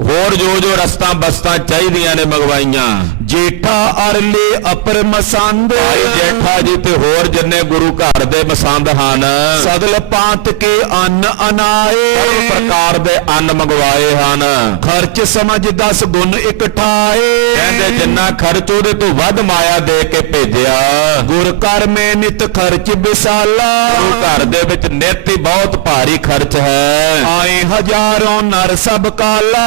ਹੋਰ ਜੋ ਜੋ ਰਸਤਾਂ ਬਸਤਾਂ ਚਾਹੀਦੀਆਂ ਨੇ ਮੰਗਵਾਈਆਂ। ਜੇਠਾ ਅਰਲੇ ਅਪਰ ਮਸੰਦ ਭਾਈ ਜੇਠਾ ਜੀ ਤੇ ਹੋਰ ਜਿੰਨੇ ਗੁਰੂ ਘਰ ਦੇ ਮਸੰਦ ਹਨ ਸਗਲ ਪਾਤ ਕੇ ਅੰਨ ਅਨਾਏ ਹਰ ਪ੍ਰਕਾਰ ਦੇ ਅੰਨ ਮੰਗਵਾਏ ਹਨ। ਖਰਚ ਸਮਝ 10 ਗੁਣ ਇਕਠਾਏ ਕਹਿੰਦੇ ਜਿੰਨਾ ਖਰਚ ਉਹਦੇ ਤੋਂ ਵੱਧ ਮਾਇਆ ਦੇ ਕੇ ਭੇਜਿਆ। ਗੁਰ ਘਰ ਮੈਂ ਨਿਤ ਖਰਚ ਵਿਸਾਲਾ ਗੁਰੂ ਘਰ ਦੇ ਵਿੱਚ ਨਿਤ ਹੀ ਬਹੁਤ ਭਾਰੀ ਖਰਚ ਹੈ। ਆਏ ਹਜ਼ਾਰਾਂ ਨਰ ਸਭ ਕਾਲਾ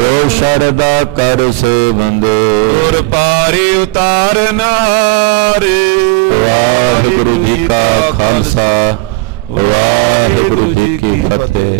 ਜੋ ਸ਼ਰਦਾ ਕਰ ਸੇਵੰਦ ਗੁਰ ਪਾਰੇ ਉਤਾਰਨ ਹਾਰੇ। ਵਾਹਿਗੁਰੂ ਜੀ ਕਾ ਖਾਲਸਾ ਵਾਹਿਗੁਰੂ ਜੀ ਕੀ ਫਤਿਹ।